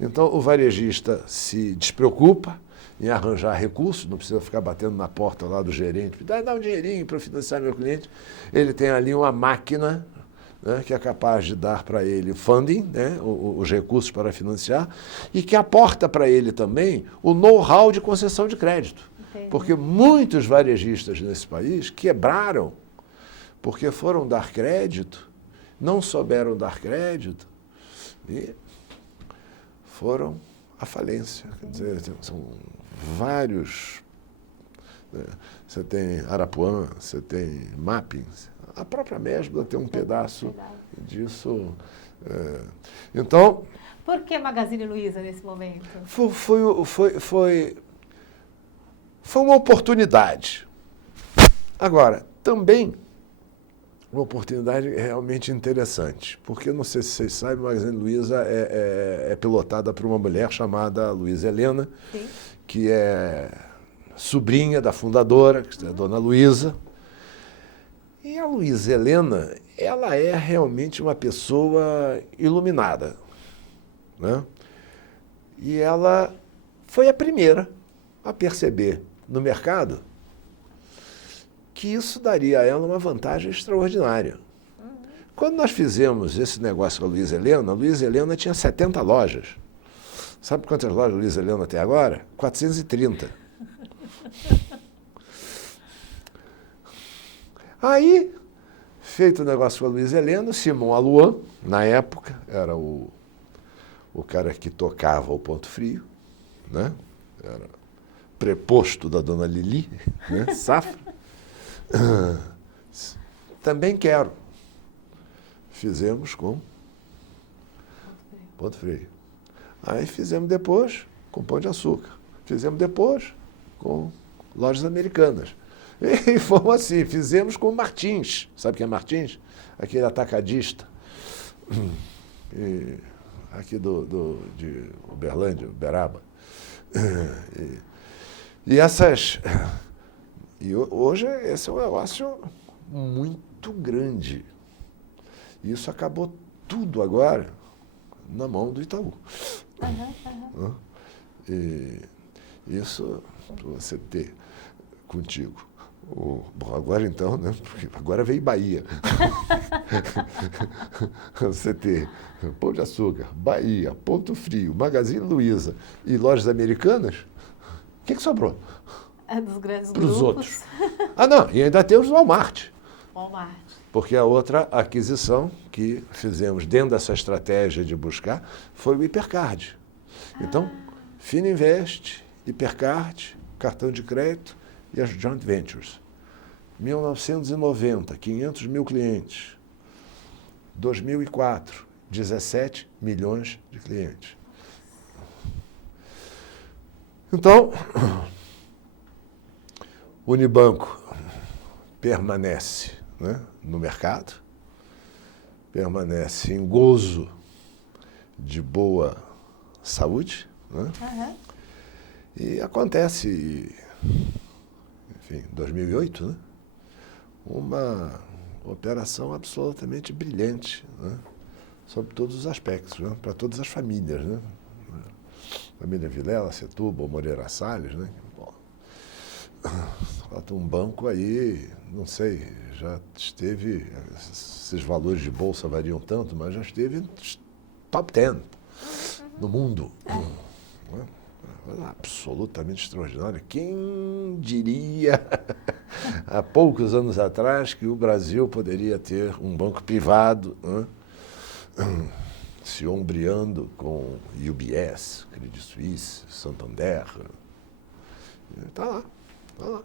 Então, o varejista se despreocupa em arranjar recursos, não precisa ficar batendo na porta lá do gerente, dá um dinheirinho para financiar meu cliente. Ele tem ali uma máquina, né, que é capaz de dar para ele funding, né, os recursos para financiar, e que aporta para ele também o know-how de concessão de crédito. Entendi. Porque muitos varejistas nesse país quebraram porque foram dar crédito, não souberam dar crédito e foram à falência. Quer dizer, são vários... Né, você tem Arapuã, você tem Mapping. A própria Mesbla tem um pedaço disso. Então... Por que Magazine Luiza nesse momento? Foi uma oportunidade. Agora, também uma oportunidade realmente interessante, porque, não sei se vocês sabem, a Magazine Luiza é pilotada por uma mulher chamada Luiza Helena, sim, que é sobrinha da fundadora, que é a dona Luiza. E a Luiza Helena, ela é realmente uma pessoa iluminada, né? E ela foi a primeira a perceber no mercado que isso daria a ela uma vantagem extraordinária. Quando nós fizemos esse negócio com a Luiza Helena tinha 70 lojas. Sabe quantas lojas a Luiza Helena tem agora? 430. Aí, feito o negócio com a Luiza Helena, Simon Aluan, na época, era o cara que tocava o Ponto Frio, né? Era preposto da dona Lili, né? Safra. Também quero. Fizemos com Ponto Frio. Aí fizemos depois com Pão de Açúcar. Fizemos depois com Lojas Americanas. E fomos assim, fizemos com Martins. Sabe quem é Martins? Aquele atacadista. Aqui de Uberlândia, Uberaba. E hoje esse é um negócio muito grande. E isso acabou tudo agora na mão do Itaú. E isso, para você ter contigo. Bom, agora então, né? Porque agora veio Bahia. Você ter Pão de Açúcar, Bahia, Ponto Frio, Magazine Luiza e Lojas Americanas, o que sobrou? Dos grandes para os grupos. outros. Não, e ainda temos o Walmart. Walmart. Porque a outra aquisição que fizemos dentro dessa estratégia de buscar foi o Hipercard. Então, Fininvest, Hipercard, cartão de crédito e as joint ventures. 1990, 500 mil clientes. 2004, 17 milhões de clientes. Então, o Unibanco permanece, né, no mercado, permanece em gozo de boa saúde, né? E acontece, enfim, em 2008, né, uma operação absolutamente brilhante, né? Sob todos os aspectos, né? Para todas as famílias, né? Família Vilela, Setúbal, Moreira Salles, né? Bom, um banco aí, não sei, já esteve, esses valores de bolsa variam tanto, mas já esteve top 10 no mundo. Absolutamente extraordinário. Quem diria há poucos anos atrás que o Brasil poderia ter um banco privado, né? Se ombreando com UBS, Credit Suisse, Santander. Está lá, está lá.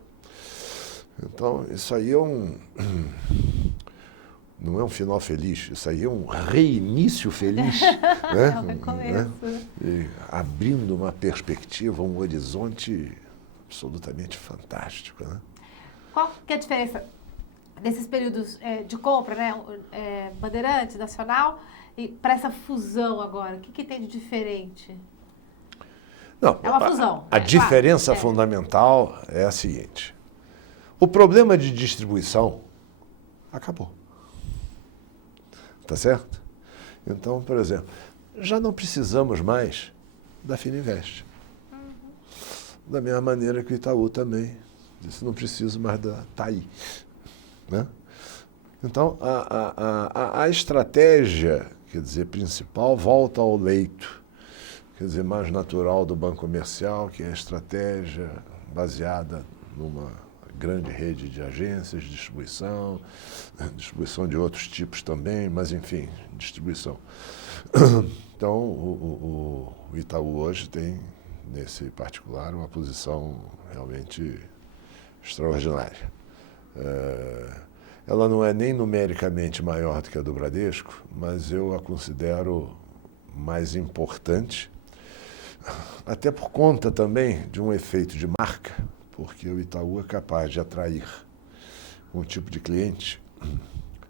Então, isso aí não é um final feliz, isso aí é um reinício feliz. Né? É um recomeço. Né? E abrindo uma perspectiva, um horizonte absolutamente fantástico. Né? Qual que é a diferença desses períodos de compra, né? Bandeirantes, Nacional, e para essa fusão agora? O que tem de diferente? Não, é uma fusão. A diferença fundamental é a seguinte. O problema de distribuição acabou. Tá certo? Então, por exemplo, já não precisamos mais da Fininvest. Da mesma maneira que o Itaú também disse, não preciso mais da TAI. Né? Então, a estratégia, quer dizer, principal, volta ao leito, quer dizer, mais natural do banco comercial, que é a estratégia baseada numa grande rede de agências, distribuição de outros tipos também, mas enfim, distribuição. Então, o Itaú hoje tem, nesse particular, uma posição realmente extraordinária. Ela não é nem numericamente maior do que a do Bradesco, mas eu a considero mais importante, até por conta também de um efeito de marca, porque o Itaú é capaz de atrair um tipo de cliente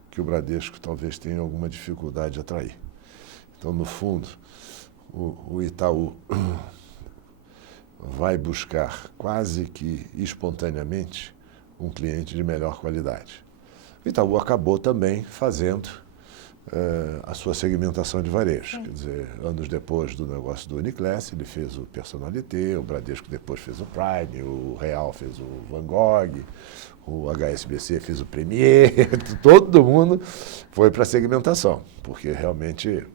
que o Bradesco talvez tenha alguma dificuldade de atrair. Então, no fundo, o Itaú vai buscar quase que espontaneamente um cliente de melhor qualidade. O Itaú acabou também fazendo a sua segmentação de varejo. Quer dizer, anos depois do negócio do Uniclass, ele fez o Personalité, o Bradesco depois fez o Prime, o Real fez o Van Gogh, o HSBC fez o Premier, todo mundo foi para a segmentação, porque realmente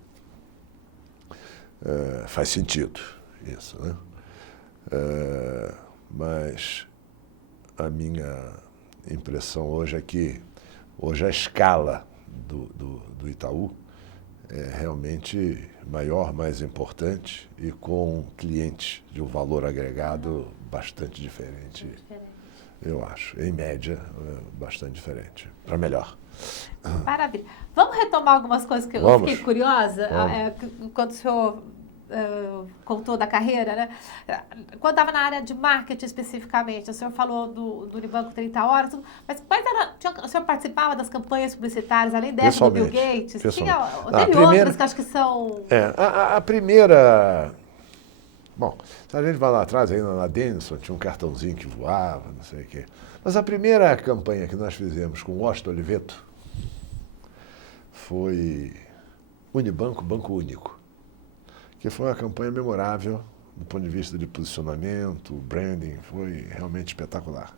faz sentido isso, né? Mas a minha impressão hoje é que hoje a escala do Itaú é realmente maior, mais importante e com clientes de um valor agregado bastante diferente, eu acho. Em média, bastante diferente, para melhor. Maravilha. Vamos retomar algumas coisas que eu fiquei curiosa quando o senhor contou da carreira, né? Quando estava na área de marketing especificamente, o senhor falou do Unibanco 30 horas, mas o senhor participava das campanhas publicitárias, além dessa do Bill Gates? Teve outras que acho que são... A primeira... Bom, se a gente vai lá atrás, ainda na Denison, tinha um cartãozinho que voava, não sei o quê. Mas a primeira campanha que nós fizemos com o Washington Oliveto foi Unibanco, Banco Único, que foi uma campanha memorável do ponto de vista de posicionamento, branding, foi realmente espetacular.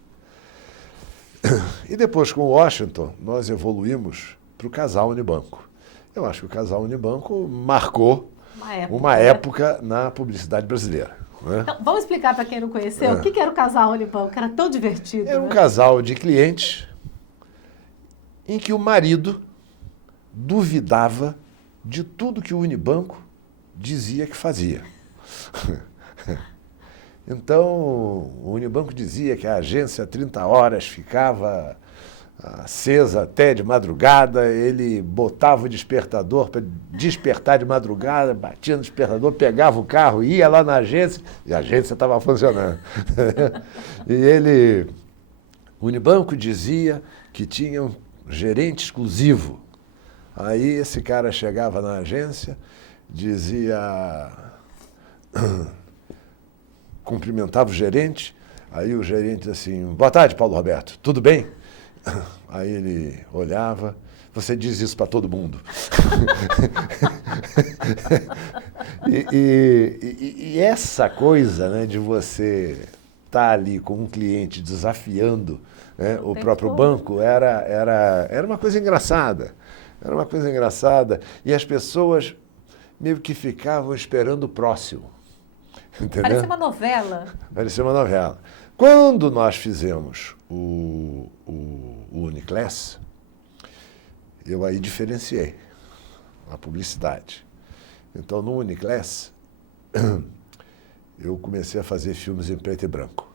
E depois, com o Washington, nós evoluímos para o Casal Unibanco. Eu acho que o Casal Unibanco marcou uma época na publicidade brasileira. Né? Então, vamos explicar para quem não conheceu o que era o Casal Unibanco, que era tão divertido. Era um casal de clientes em que o marido duvidava de tudo que o Unibanco dizia que fazia. Então, o Unibanco dizia que a agência 30 horas ficava acesa até de madrugada, ele botava o despertador para despertar de madrugada, batia no despertador, pegava o carro, ia lá na agência e a agência estava funcionando. E o Unibanco dizia que tinha um gerente exclusivo. Aí esse cara chegava na agência, dizia, cumprimentava o gerente, aí o gerente dizia assim, boa tarde, Paulo Roberto, tudo bem? Aí ele olhava, você diz isso para todo mundo. E essa coisa, né, de você estar ali com um cliente desafiando, né, o próprio banco, era uma coisa engraçada. Era uma coisa engraçada. E as pessoas meio que ficavam esperando o próximo. Entendeu? Parecia uma novela. Parecia uma novela. Quando nós fizemos o Uniclass, eu aí diferenciei a publicidade. Então, no Uniclass, eu comecei a fazer filmes em preto e branco.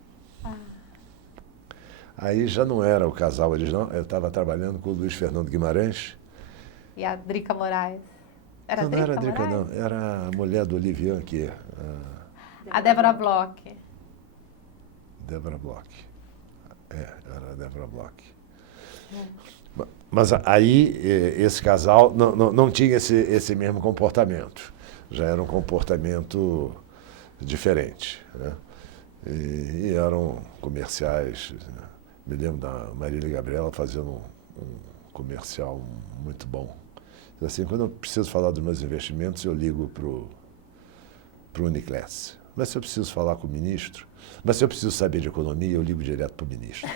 Aí já não era o casal original, eu estava trabalhando com o Luiz Fernando Guimarães. E a Drica Moraes. Era Não, Drica não era a Drica, Moraes? não. Era a mulher do Olivier, que A Débora Bloch. Débora Bloch. Era a Débora Bloch. Mas aí esse casal não tinha esse mesmo comportamento. Já era um comportamento diferente, né? E eram comerciais. Me lembro da Marília Gabriela fazendo um comercial muito bom. Assim, quando eu preciso falar dos meus investimentos, eu ligo para o Uniclass. Mas se eu preciso falar com o ministro, mas se eu preciso saber de economia, eu ligo direto para o ministro.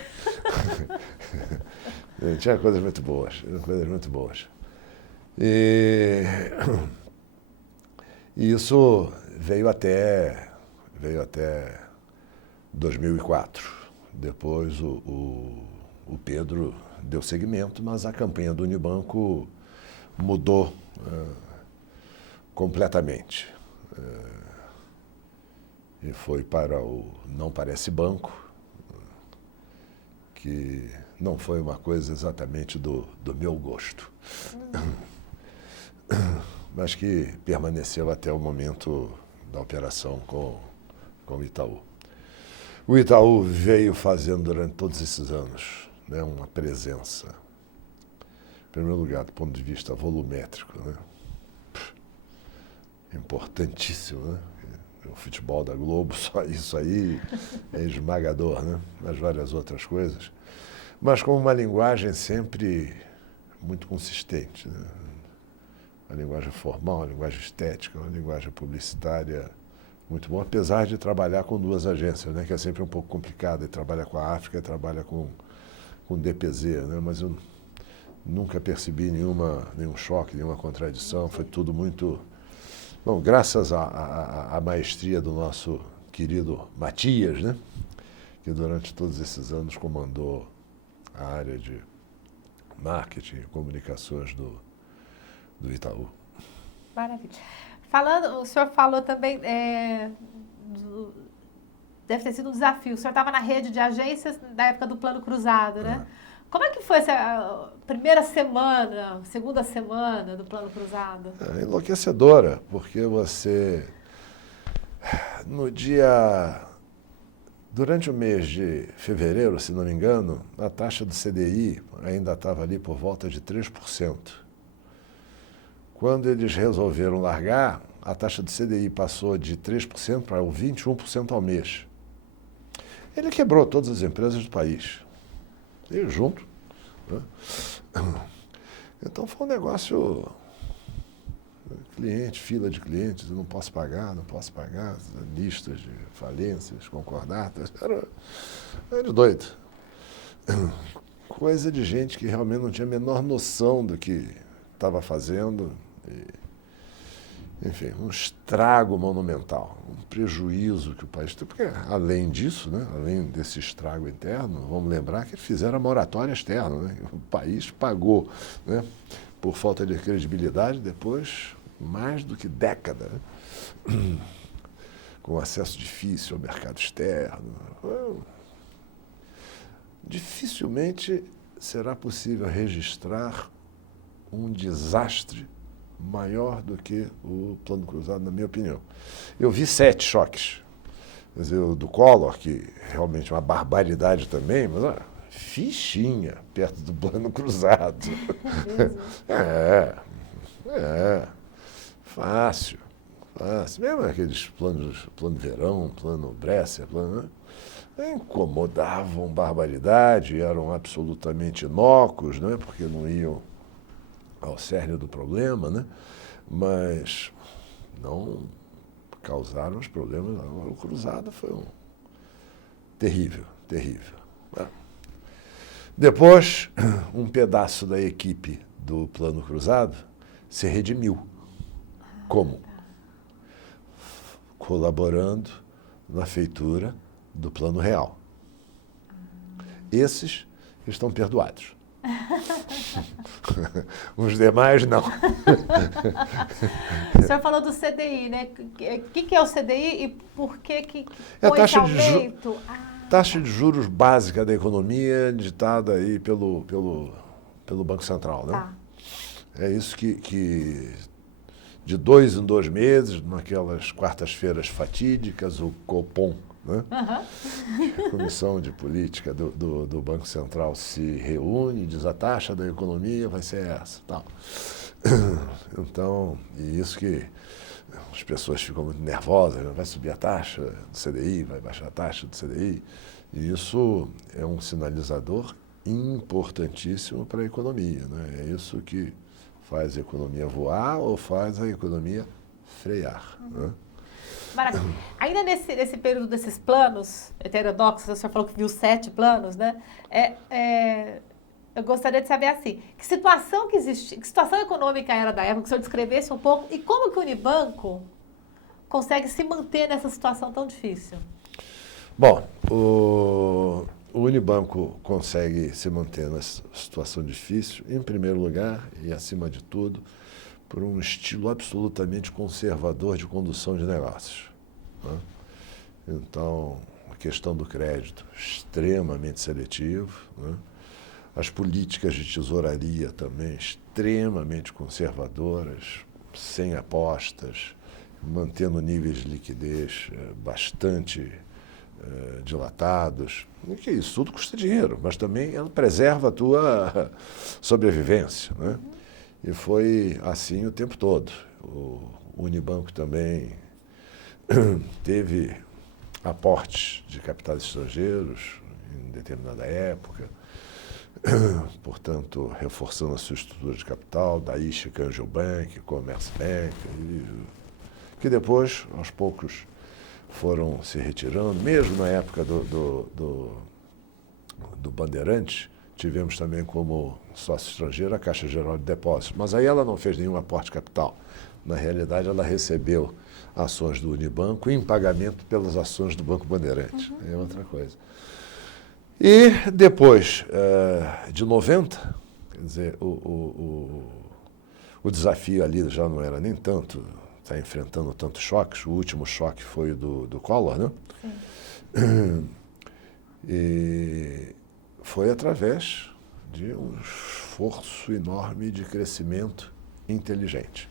Tinha coisas muito boas, coisas muito boas. E isso veio até 2004. Depois o Pedro deu seguimento, mas a campanha do Unibanco mudou completamente. E foi para o Não Parece Banco, que não foi uma coisa exatamente do meu gosto, mas que permaneceu até o momento da operação com o Itaú. O Itaú veio fazendo durante todos esses anos, né, uma presença, em primeiro lugar, do ponto de vista volumétrico, né, importantíssimo, né? O futebol da Globo, só isso aí é esmagador, né? Mas várias outras coisas. Mas com uma linguagem sempre muito consistente, né? Uma linguagem formal, uma linguagem estética, uma linguagem publicitária muito boa, apesar de trabalhar com duas agências, né? Que é sempre um pouco complicado. Ele trabalha com a África e trabalha com DPZ, né? Mas eu nunca percebi nenhum choque, nenhuma contradição. Foi tudo muito... Bom, graças à maestria do nosso querido Matias, né, que durante todos esses anos comandou a área de marketing e comunicações do Itaú. Maravilha. O senhor falou também, deve ter sido um desafio. O senhor estava na rede de agências da época do Plano Cruzado, né? Como é que foi essa primeira semana, segunda semana do Plano Cruzado? É enlouquecedora, porque durante o mês de fevereiro, se não me engano, a taxa do CDI ainda estava ali por volta de 3%. Quando eles resolveram largar, a taxa do CDI passou de 3% para 21% ao mês. Ele quebrou todas as empresas do país. E junto. Né? Então foi um negócio... Cliente, fila de clientes, eu não posso pagar, listas de falências, concordatas. Era doido. Coisa de gente que realmente não tinha a menor noção do que estava fazendo. Enfim, um estrago monumental, um prejuízo que o país tem. Porque, além disso, né, além desse estrago interno, vamos lembrar que fizeram a moratória externa. Né? O país pagou, né, por falta de credibilidade, depois mais do que década, né? Com acesso difícil ao mercado externo. Dificilmente será possível registrar um desastre maior do que o Plano Cruzado, na minha opinião. Eu vi 7 choques. Quer dizer, o do Collor, que realmente é uma barbaridade também, mas fichinha perto do Plano Cruzado. Fácil. Mesmo aqueles planos, plano verão, plano Bresser, plano, incomodavam barbaridade, eram absolutamente inócuos, né? Porque não iam ao cerne do problema, né? Mas não causaram os problemas. O cruzado foi terrível, terrível. Depois, um pedaço da equipe do Plano Cruzado se redimiu. Como? Colaborando na feitura do Plano Real. Esses estão perdoados. Os demais, não. O senhor falou do CDI, né? O que é o CDI e por que É a foi esse aumento? Taxa de juros básica da economia ditada aí pelo Banco Central, né? Tá. É isso que de 2 em 2 meses, naquelas quartas-feiras fatídicas, o Copom, né? Uhum. A Comissão de Política do Banco Central se reúne, diz a taxa da economia vai ser essa, tal. Então, e isso que as pessoas ficam muito nervosas, né? Vai subir a taxa do CDI, vai baixar a taxa do CDI. E isso é um sinalizador importantíssimo para a economia, né? É isso que faz a economia voar ou faz a economia frear. Uhum. Né? Maravilha. Ainda nesse período desses planos heterodoxos, o senhor falou que viu 7 planos, né? Eu gostaria de saber assim, que situação econômica era da época, que o senhor descrevesse um pouco, e como que o Unibanco consegue se manter nessa situação tão difícil? Bom, o Unibanco consegue se manter nessa situação difícil, em primeiro lugar e acima de tudo, por um estilo absolutamente conservador de condução de negócios. Né? Então, a questão do crédito, extremamente seletivo, né? As políticas de tesouraria também extremamente conservadoras, sem apostas, mantendo níveis de liquidez bastante dilatados. E que isso tudo custa dinheiro, mas também ela preserva a tua sobrevivência, né? E foi assim o tempo todo. O Unibanco também teve aportes de capitais estrangeiros em determinada época, portanto, reforçando a sua estrutura de capital, daí Chicago Bank, Commerce Bank, que depois, aos poucos, foram se retirando. Mesmo na época do Bandeirantes, tivemos também como sócio estrangeiro a Caixa Geral de Depósitos, mas aí ela não fez nenhum aporte de capital. Na realidade, ela recebeu ações do Unibanco em pagamento pelas ações do Banco Bandeirantes. Uhum. É outra coisa. E depois de 90, quer dizer, o desafio ali já não era nem tanto estar enfrentando tantos choques. O último choque foi do Collor, né? Sim. E foi através de um esforço enorme de crescimento inteligente,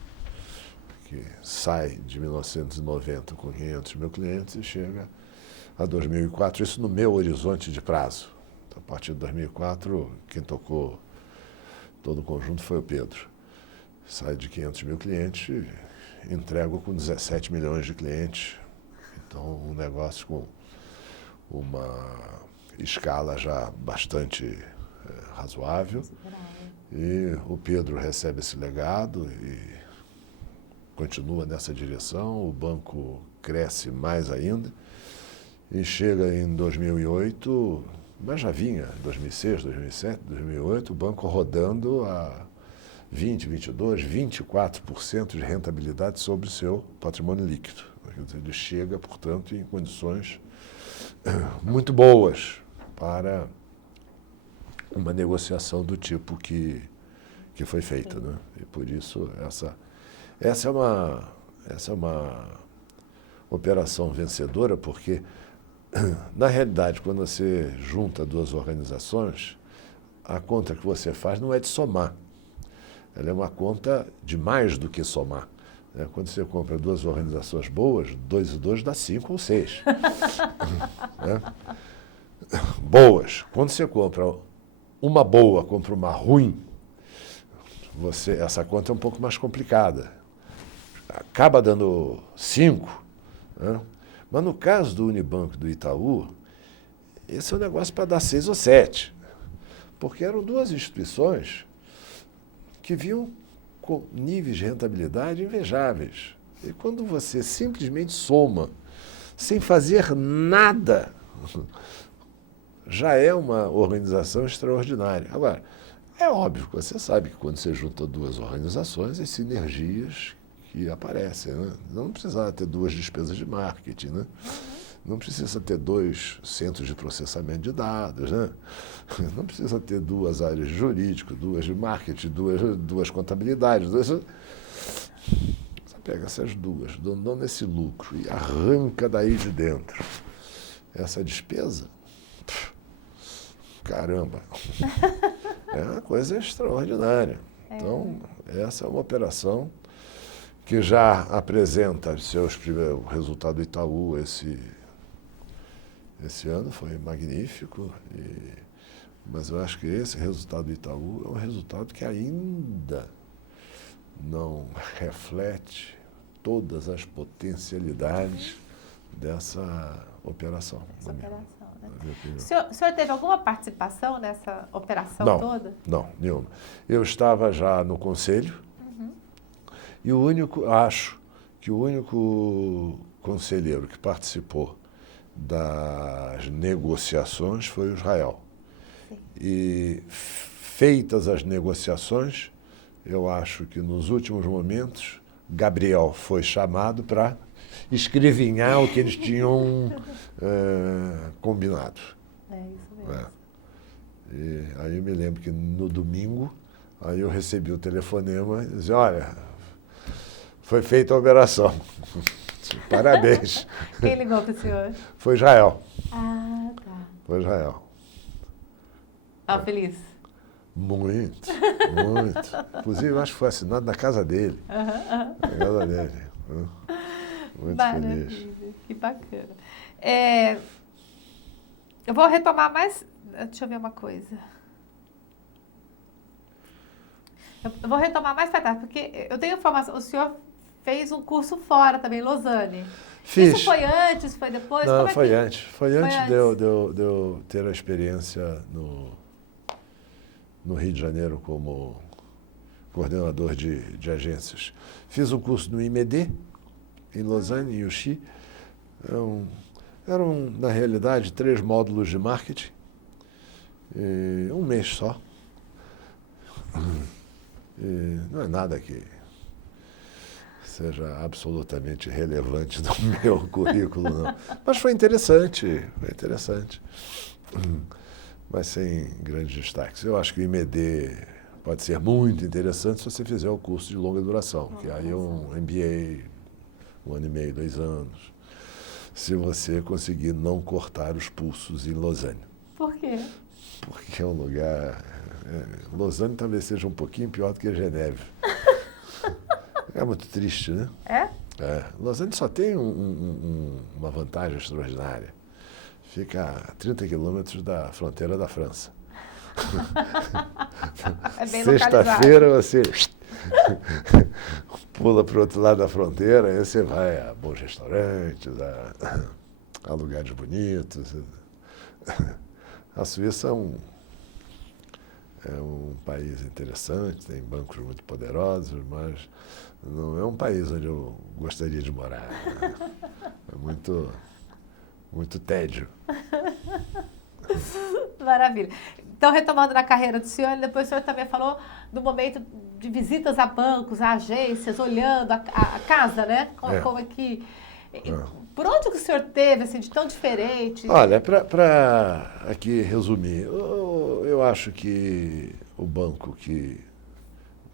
que sai de 1990 com 500 mil clientes e chega a 2004, isso no meu horizonte de prazo. Então, a partir de 2004, quem tocou todo o conjunto foi o Pedro. Sai de 500 mil clientes e entrego com 17 milhões de clientes. Então, um negócio com uma escala já bastante razoável. E o Pedro recebe esse legado e continua nessa direção. O banco cresce mais ainda. E chega em 2008, mas já vinha em 2006, 2007, 2008, o banco rodando a 20, 22, 24% de rentabilidade sobre o seu patrimônio líquido. Ele chega, portanto, em condições muito boas para uma negociação do tipo que foi feita, né? E por isso essa é uma operação vencedora, porque na realidade, quando você junta duas organizações, a conta que você faz não é de somar. Ela é uma conta de mais do que somar. Quando você compra duas organizações boas, 2 e 2 dá 5 ou 6. Boas. Quando você compra uma boa, compra uma ruim, essa conta é um pouco mais complicada. acaba dando 5, né? Mas no caso do Unibanco e do Itaú, esse é um negócio para dar 6 ou 7, porque eram duas instituições que vinham com níveis de rentabilidade invejáveis. E quando você simplesmente soma, sem fazer nada, já é uma organização extraordinária. Agora, é óbvio que você sabe que quando você junta duas organizações, as sinergias que aparecem, né? Não precisa ter duas despesas de marketing, né? Não precisa ter 2 centros de processamento de dados, né? Não precisa ter 2 áreas de jurídico, 2 de marketing, duas contabilidades. Você pega essas duas, dando esse lucro e arranca daí de dentro essa despesa. Caramba! É uma coisa extraordinária. Então, essa é uma operação que já apresenta o resultado do Itaú esse ano, foi magnífico, mas eu acho que esse resultado do Itaú é um resultado que ainda não reflete todas as potencialidades dessa operação. Né? O senhor teve alguma participação nessa operação toda? Não, nenhuma. Eu estava já no conselho e acho que o único conselheiro que participou das negociações foi o Israel. Sim. E feitas as negociações, eu acho que nos últimos momentos, Gabriel foi chamado para escrevinhar o que eles tinham combinado. É isso mesmo. E aí eu me lembro que no domingo, aí eu recebi o telefonema e disse, olha, foi feita a operação. Parabéns. Quem ligou para o senhor? Foi Israel. Ah, tá. Foi Israel. Estava feliz? Muito, muito. Inclusive, eu acho que foi assinado na casa dele. Na casa dele. Muito maravilha, feliz. Que bacana. Eu vou retomar mais... Deixa eu ver uma coisa. Eu vou retomar mais para trás, porque eu tenho informação... O senhor fez um curso fora também, em Lausanne. Fiz. Isso foi antes, foi depois? Não, como foi antes. Foi antes antes? de eu ter a experiência no Rio de Janeiro como coordenador de agências. Fiz um curso no IMED, em Lausanne, em Uxi. Eram, na realidade, 3 módulos de marketing. E um mês só. E não é nada que seja absolutamente relevante no meu currículo, não. Mas foi interessante, mas sem grandes destaques. Eu acho que o IMED pode ser muito interessante se você fizer o curso de longa duração, que aí é um MBA, 1 ano e meio, 2 anos, se você conseguir não cortar os pulsos em Lausanne. Por quê? Porque é um lugar... Lausanne talvez seja um pouquinho pior do que Geneve. É muito triste, né? Lausanne só tem uma vantagem extraordinária. Fica a 30 quilômetros da fronteira da França. É bem Sexta-feira você pula para o outro lado da fronteira, aí você vai a bons restaurantes, a lugares bonitos. A Suíça é um país interessante, tem bancos muito poderosos, mas não é um país onde eu gostaria de morar. É muito, muito tédio. Maravilha. Então, retomando na carreira do senhor, depois o senhor também falou do momento de visitas a bancos, a agências, olhando a casa, né? Como é que... Por onde que o senhor teve, assim, de tão diferente? Olha, para aqui resumir, eu acho que o banco que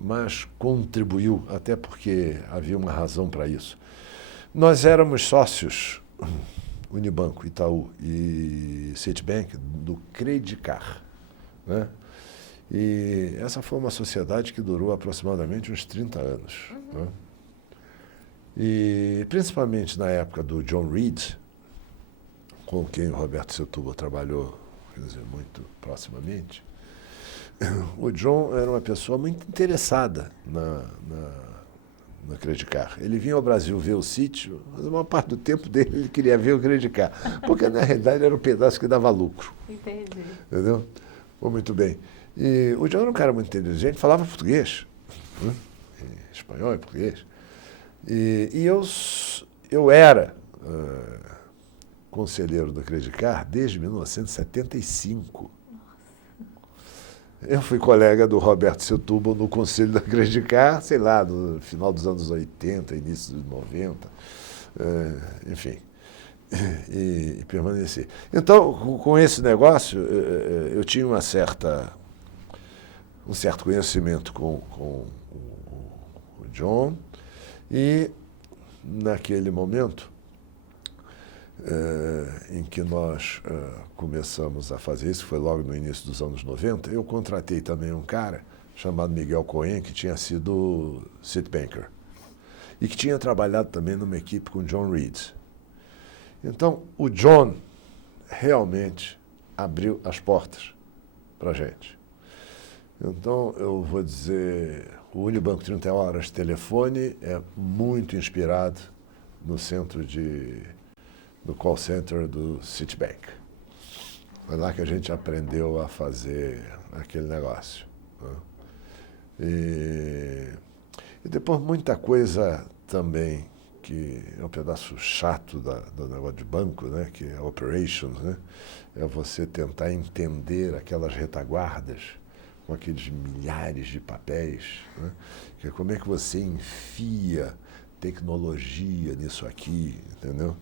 mais contribuiu, até porque havia uma razão para isso, nós éramos sócios, Unibanco, Itaú e Citibank, do Credicar, né? E essa foi uma sociedade que durou aproximadamente uns 30 anos. Né? E principalmente na época do John Reed, com quem o Roberto Setúbal trabalhou, quer dizer, muito proximamente, o John era uma pessoa muito interessada no Credicar. Ele vinha ao Brasil ver o sítio, mas a maior parte do tempo dele ele queria ver o Credicar, porque na realidade era um pedaço que dava lucro. Entendi. Entendeu? Bom, muito bem. E o John era um cara muito inteligente, falava português, né? Espanhol e português. E eu era conselheiro do Credicar desde 1975. Eu fui colega do Roberto Setúbal no conselho da Credicar, sei lá, no final dos anos 80, início dos 90, enfim, e permaneci. Então, com esse negócio, eu tinha um certo conhecimento com o John, e naquele momento em que nós começamos a fazer isso, foi logo no início dos anos 90, eu contratei também um cara chamado Miguel Cohen, que tinha sido Citibanker, e que tinha trabalhado também numa equipe com John Reed. Então, o John realmente abriu as portas para a gente. Então, eu vou dizer, o Unibanco 30 Horas Telefone é muito inspirado no call center do Citibank. Foi lá que a gente aprendeu a fazer aquele negócio, né? E depois muita coisa também, que é um pedaço chato do negócio de banco, né? Que é operations, né? É você tentar entender aquelas retaguardas com aqueles milhares de papéis, né? Que é como é que você enfia tecnologia nisso aqui, entendeu?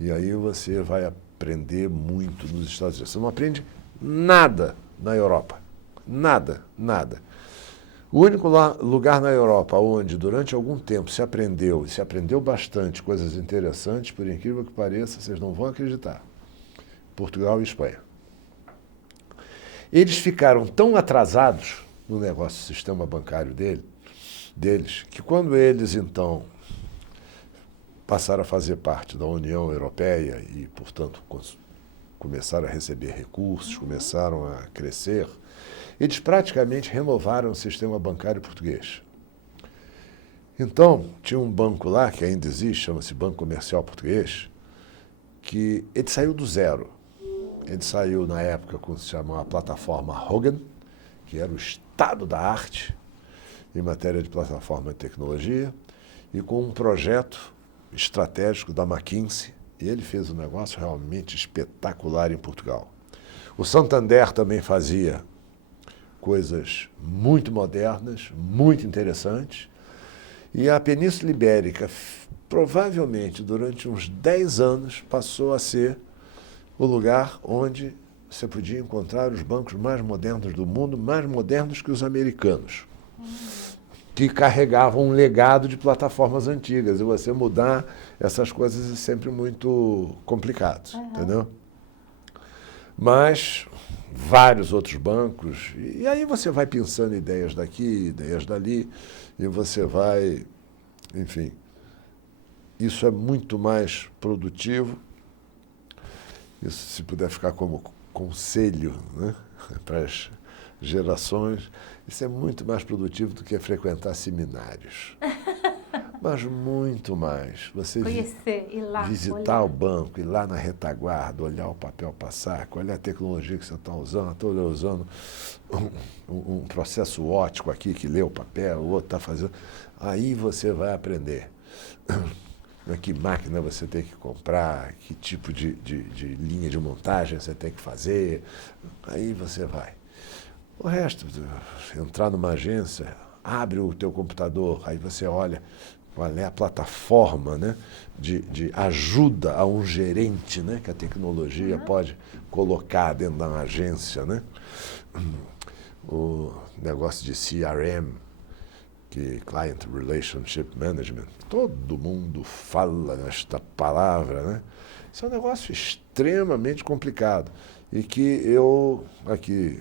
E aí você vai aprender muito nos Estados Unidos. Você não aprende nada na Europa. Nada, nada. O único lugar na Europa onde durante algum tempo se aprendeu, e se aprendeu bastante coisas interessantes, por incrível que pareça, vocês não vão acreditar, Portugal e Espanha. Eles ficaram tão atrasados no negócio do sistema bancário deles, que quando eles, então, passaram a fazer parte da União Europeia e, portanto, começaram a receber recursos, começaram a crescer, eles praticamente renovaram o sistema bancário português. Então, tinha um banco lá, que ainda existe, chama-se Banco Comercial Português, que ele saiu do zero. Ele saiu, na época, com o que se chamava a plataforma Hogan, que era o estado da arte em matéria de plataforma de tecnologia, e com um projeto estratégico da McKinsey, e ele fez um negócio realmente espetacular em Portugal. O Santander também fazia coisas muito modernas, muito interessantes, e a Península Ibérica, provavelmente durante uns 10 anos, passou a ser o lugar onde você podia encontrar os bancos mais modernos do mundo, mais modernos que os americanos, que carregavam um legado de plataformas antigas. E você mudar essas coisas é sempre muito complicado, entendeu? Mas vários outros bancos, e aí você vai pensando ideias daqui, ideias dali, e você vai, enfim, isso é muito mais produtivo. Isso, se puder ficar como conselho, né, para as gerações, isso é muito mais produtivo do que frequentar seminários. Mas muito mais. Você conhecer, ir lá, visitar o banco, ir lá na retaguarda, olhar o papel passar, olhar a tecnologia que você está usando. Estou usando um processo ótico aqui que lê o papel, o outro está fazendo. Aí você vai aprender. Que máquina você tem que comprar, que tipo de linha de montagem você tem que fazer. Aí você vai. O resto, entrar numa agência, abre o teu computador, aí você olha qual é a plataforma, né, de ajuda a um gerente, né, que a tecnologia pode colocar dentro da agência, né? O negócio de CRM, que Client Relationship Management, todo mundo fala nesta palavra, né? Isso é um negócio extremamente complicado e que eu, aqui,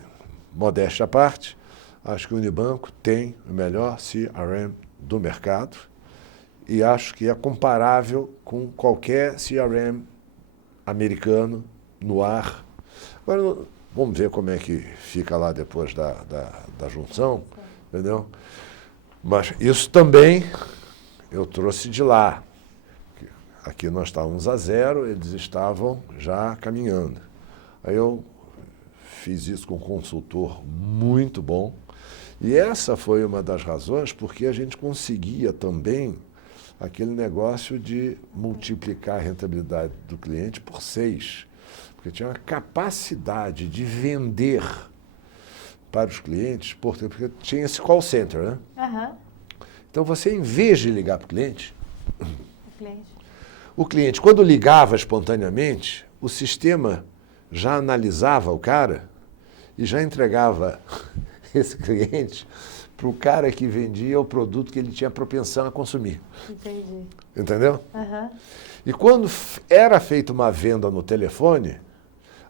modéstia à parte, acho que o Unibanco tem o melhor CRM do mercado e acho que é comparável com qualquer CRM americano no ar. Agora, vamos ver como é que fica lá depois da junção, entendeu? Mas isso também eu trouxe de lá. Aqui nós estávamos a 0, eles estavam já caminhando. Aí eu fiz isso com um consultor muito bom, e essa foi uma das razões porque a gente conseguia também aquele negócio de multiplicar a rentabilidade do cliente por 6, porque tinha uma capacidade de vender para os clientes, porque tinha esse call center, né? Uhum. Então você, em vez de ligar para o cliente, quando ligava espontaneamente, o sistema já analisava o cara e já entregava esse cliente para o cara que vendia o produto que ele tinha propensão a consumir. Entendi. Entendeu? Uhum. E quando era feita uma venda no telefone,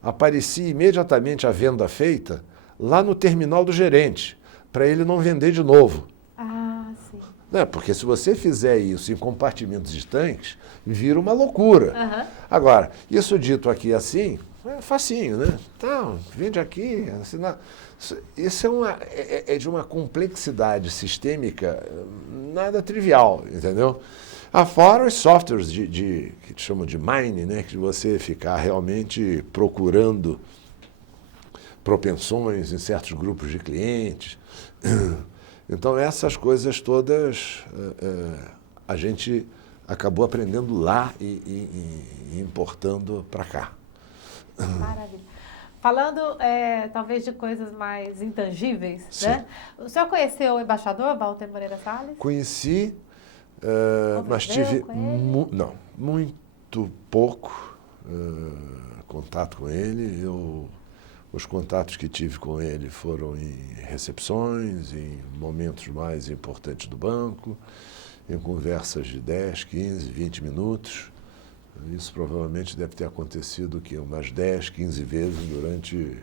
aparecia imediatamente a venda feita lá no terminal do gerente, para ele não vender de novo. Ah, sim. Não, porque se você fizer isso em compartimentos distantes, vira uma loucura. Uhum. Agora, isso dito aqui assim, é facinho, né? Então, vende aqui, assinar. Isso é de uma complexidade sistêmica nada trivial, entendeu? Fora os softwares que te chamam de mining, né? Que você ficar realmente procurando propensões em certos grupos de clientes. Então, essas coisas todas a gente acabou aprendendo lá e importando para cá. Maravilha. Falando, talvez, de coisas mais intangíveis, Sim. né? O senhor conheceu o embaixador Walter Moreira Salles? Conheci, mas tive muito pouco contato com ele. Os contatos que tive com ele foram em recepções, em momentos mais importantes do banco, em conversas de 10, 15, 20 minutos. Isso provavelmente deve ter acontecido umas 10, 15 vezes durante,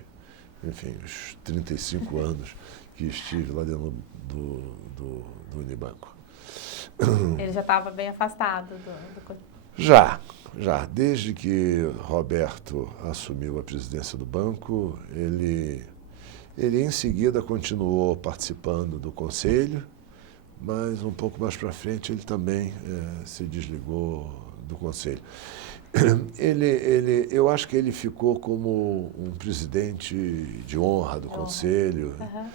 enfim, os 35 anos que estive lá dentro do Unibanco. Ele já estava bem afastado do... Já. Desde que Roberto assumiu a presidência do banco, ele em seguida continuou participando do conselho, mas um pouco mais para frente ele também se desligou do conselho. Eu acho que ele ficou como um presidente de honra do conselho. Uhum.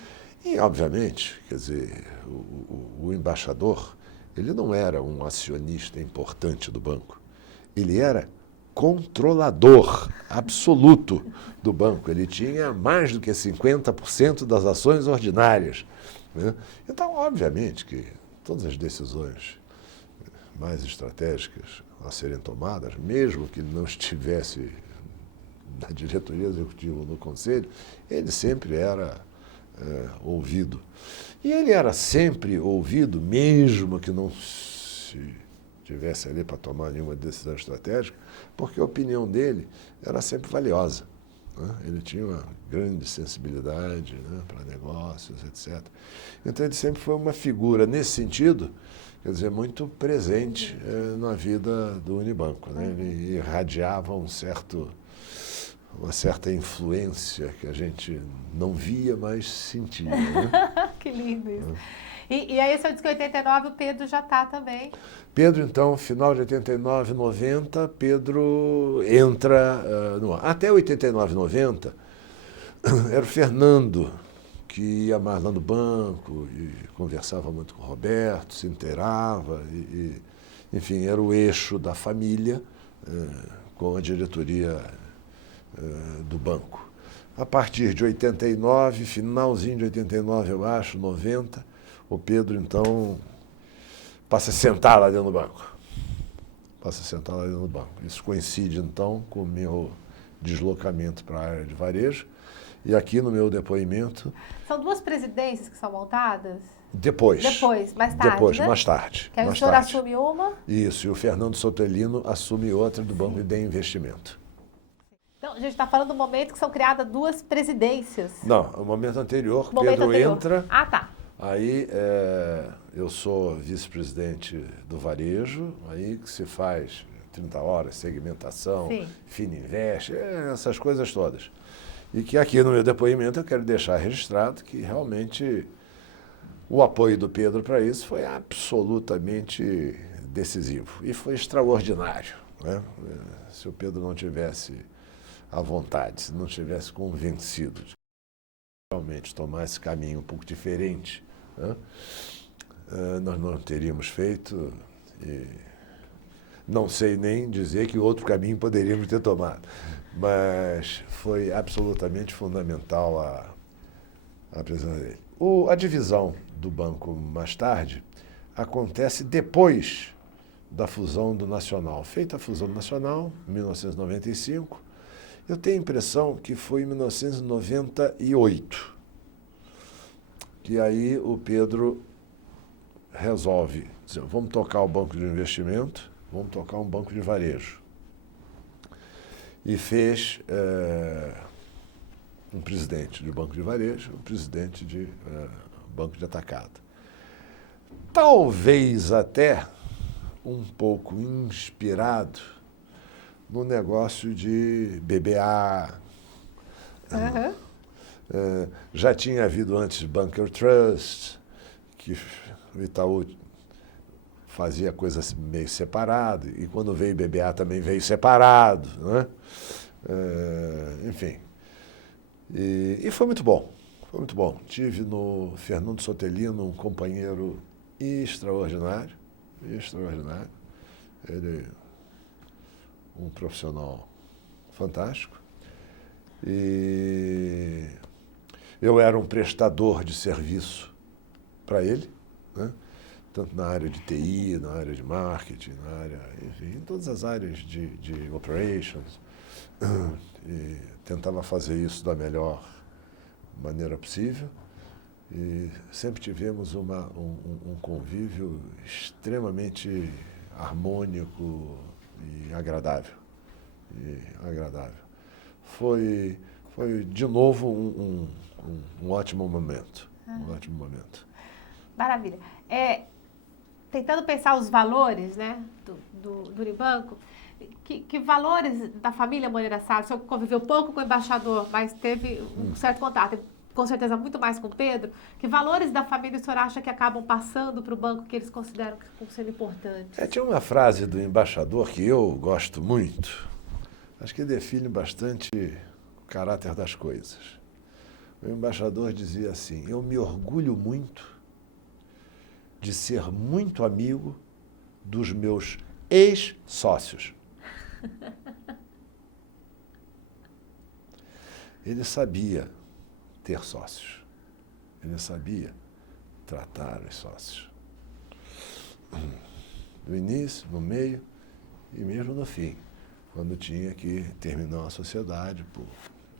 E, obviamente, quer dizer, o embaixador, ele não era um acionista importante do banco. Ele era controlador absoluto do banco. Ele tinha mais do que 50% das ações ordinárias, né? Então, obviamente, que todas as decisões mais estratégicas a serem tomadas, mesmo que ele não estivesse na diretoria executiva ou no conselho, ele sempre era ouvido. E ele era sempre ouvido, mesmo que não se estivesse ali para tomar nenhuma decisão estratégica, porque a opinião dele era sempre valiosa, né? Ele tinha uma grande sensibilidade, né, para negócios, etc. Então ele sempre foi uma figura, nesse sentido, quer dizer, muito presente na vida do Unibanco, né? Ele irradiava uma certa influência que a gente não via, mas sentia, né? Que lindo isso. E aí, o senhor disse que em 89 o Pedro já está também. Pedro, então, final de 89, 90, Pedro entra no ar. Até 89, 90, era o Fernando, que ia mais lá no banco e conversava muito com o Roberto, se inteirava, enfim, era o eixo da família com a diretoria do banco. A partir de 89, finalzinho de 89, eu acho, 90, o Pedro, então, passa a sentar lá dentro do banco. Isso coincide, então, com o meu deslocamento para a área de varejo. E aqui no meu depoimento... São duas presidências que são montadas? Depois, mais tarde, né? mais tarde. Que aí o senhor assume uma? Isso, e o Fernando Sotelino assume outra do Banco de Investimento. Então, a gente está falando do momento que são criadas duas presidências. Não, o momento anterior, Pedro entra... Ah, tá. Aí eu sou vice-presidente do varejo, aí que se faz 30 horas, segmentação, Fininvest, essas coisas todas. E que aqui no meu depoimento eu quero deixar registrado que realmente O apoio do Pedro para isso foi absolutamente decisivo e foi extraordinário, né? Se o Pedro não tivesse à vontade, se não tivesse convencido de realmente tomar esse caminho um pouco diferente, né? Nós não teríamos feito, e não sei nem dizer que outro caminho poderíamos ter tomado, mas foi absolutamente fundamental a presença dele. A divisão do banco mais tarde acontece depois da fusão do Nacional. Feita a fusão do Nacional, em 1995, eu tenho a impressão que foi em 1998, que aí o Pedro resolve dizer, vamos tocar o banco de investimento, vamos tocar um banco de varejo. E fez um presidente de banco de varejo, um presidente de banco de atacado. Talvez até um pouco inspirado no negócio de BBA. Já tinha havido antes Bunker Trust, que o Itaú fazia coisas meio separado, e quando veio BBA também veio separado, né? Enfim. E foi muito bom, foi muito bom. Tive no Fernando Sotelino um companheiro extraordinário, extraordinário. Ele um profissional fantástico. E eu era um prestador de serviço para ele, né? Tanto na área de TI, na área de marketing, na área, enfim, em todas as áreas de operations. E tentava fazer isso da melhor maneira possível. E sempre tivemos um convívio extremamente harmônico e agradável. Foi de novo um ótimo momento. Um ótimo momento. Maravilha. Tentando pensar os valores, né, do Unibanco, que valores da família Moreira Salles? O senhor conviveu pouco com o embaixador, mas teve um certo contato, com certeza muito mais com o Pedro. Que valores da família o senhor acha que acabam passando para o banco que eles consideram como sendo importantes? Tinha uma frase do embaixador que eu gosto muito, acho que define bastante o caráter das coisas. O embaixador dizia assim: eu me orgulho muito de ser muito amigo dos meus ex-sócios. Ele sabia ter sócios. Ele sabia tratar os sócios. No início, no meio e mesmo no fim, quando tinha que terminar a sociedade por,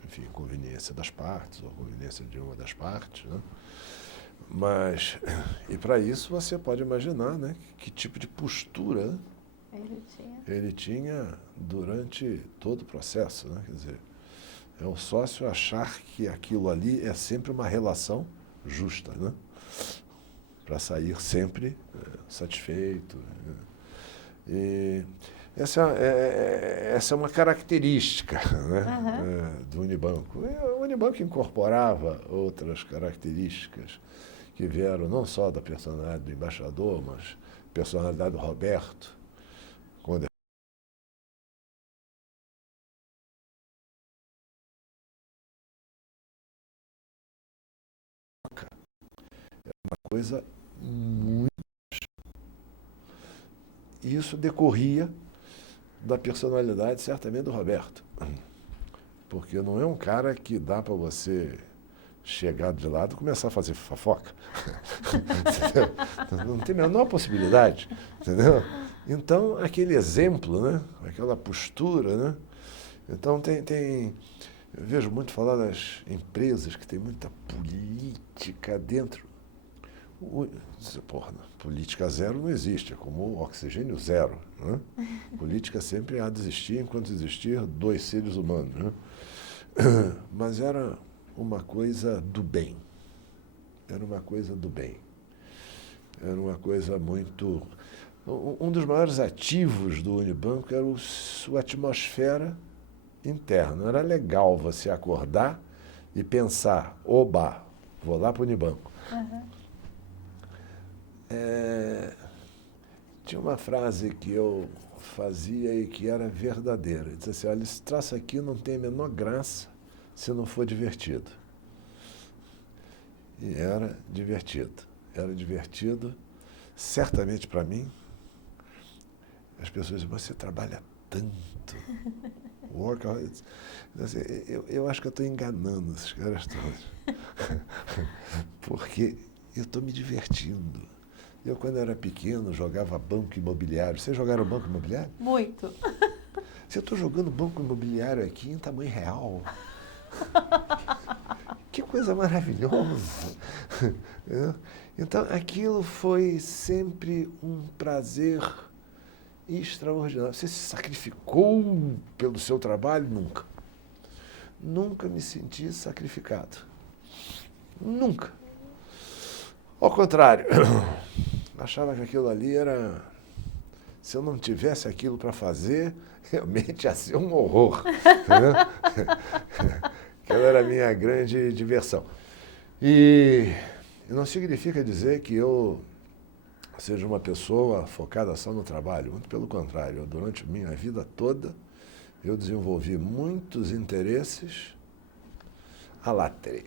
enfim, conveniência das partes ou conveniência de uma das partes, né? Mas, e para isso você pode imaginar, né, que tipo de postura ele tinha durante todo o processo, né? Quer dizer, é o sócio achar que aquilo ali é sempre uma relação justa, né? Para sair sempre satisfeito. E essa é uma característica, né, do Unibanco. O Unibanco incorporava outras características que vieram não só da personalidade do embaixador, mas personalidade do Roberto. Quando é uma coisa muito... Isso decorria da personalidade, certamente, do Roberto. Porque não é um cara que dá para você chegar de lado e começar a fazer fofoca. Não tem a menor possibilidade, entendeu? Então, aquele exemplo, né? Aquela postura, né? Então, eu vejo muito falar das empresas que tem muita política dentro. Porra, política zero não existe, é como oxigênio zero, né? Política sempre há de existir enquanto existir dois seres humanos, né? Mas era uma coisa do bem. Era uma coisa do bem. Era uma coisa muito... Um dos maiores ativos do Unibanco era sua atmosfera interna. Era legal você acordar e pensar, oba, vou lá para o Unibanco. Tinha uma frase que eu fazia e que era verdadeira. Ele dizia assim, olha, esse troço aqui não tem a menor graça se não for divertido. E era divertido. Era divertido, certamente para mim. As pessoas dizem, você trabalha tanto. Eu acho que eu estou enganando esses caras todos. Porque eu estou me divertindo. Eu, quando era pequeno, jogava banco imobiliário. Vocês jogaram banco imobiliário? Muito. Se eu estou jogando banco imobiliário aqui em tamanho real. Que coisa maravilhosa. Então, aquilo foi sempre um prazer extraordinário. Você se sacrificou pelo seu trabalho? Nunca. Nunca me senti sacrificado. Nunca. Ao contrário, achava que aquilo ali era... Se eu não tivesse aquilo para fazer, realmente ia ser um horror. Aquela era a minha grande diversão. E não significa dizer que eu seja uma pessoa focada só no trabalho. Muito pelo contrário. Durante minha vida toda, eu desenvolvi muitos interesses à latrei.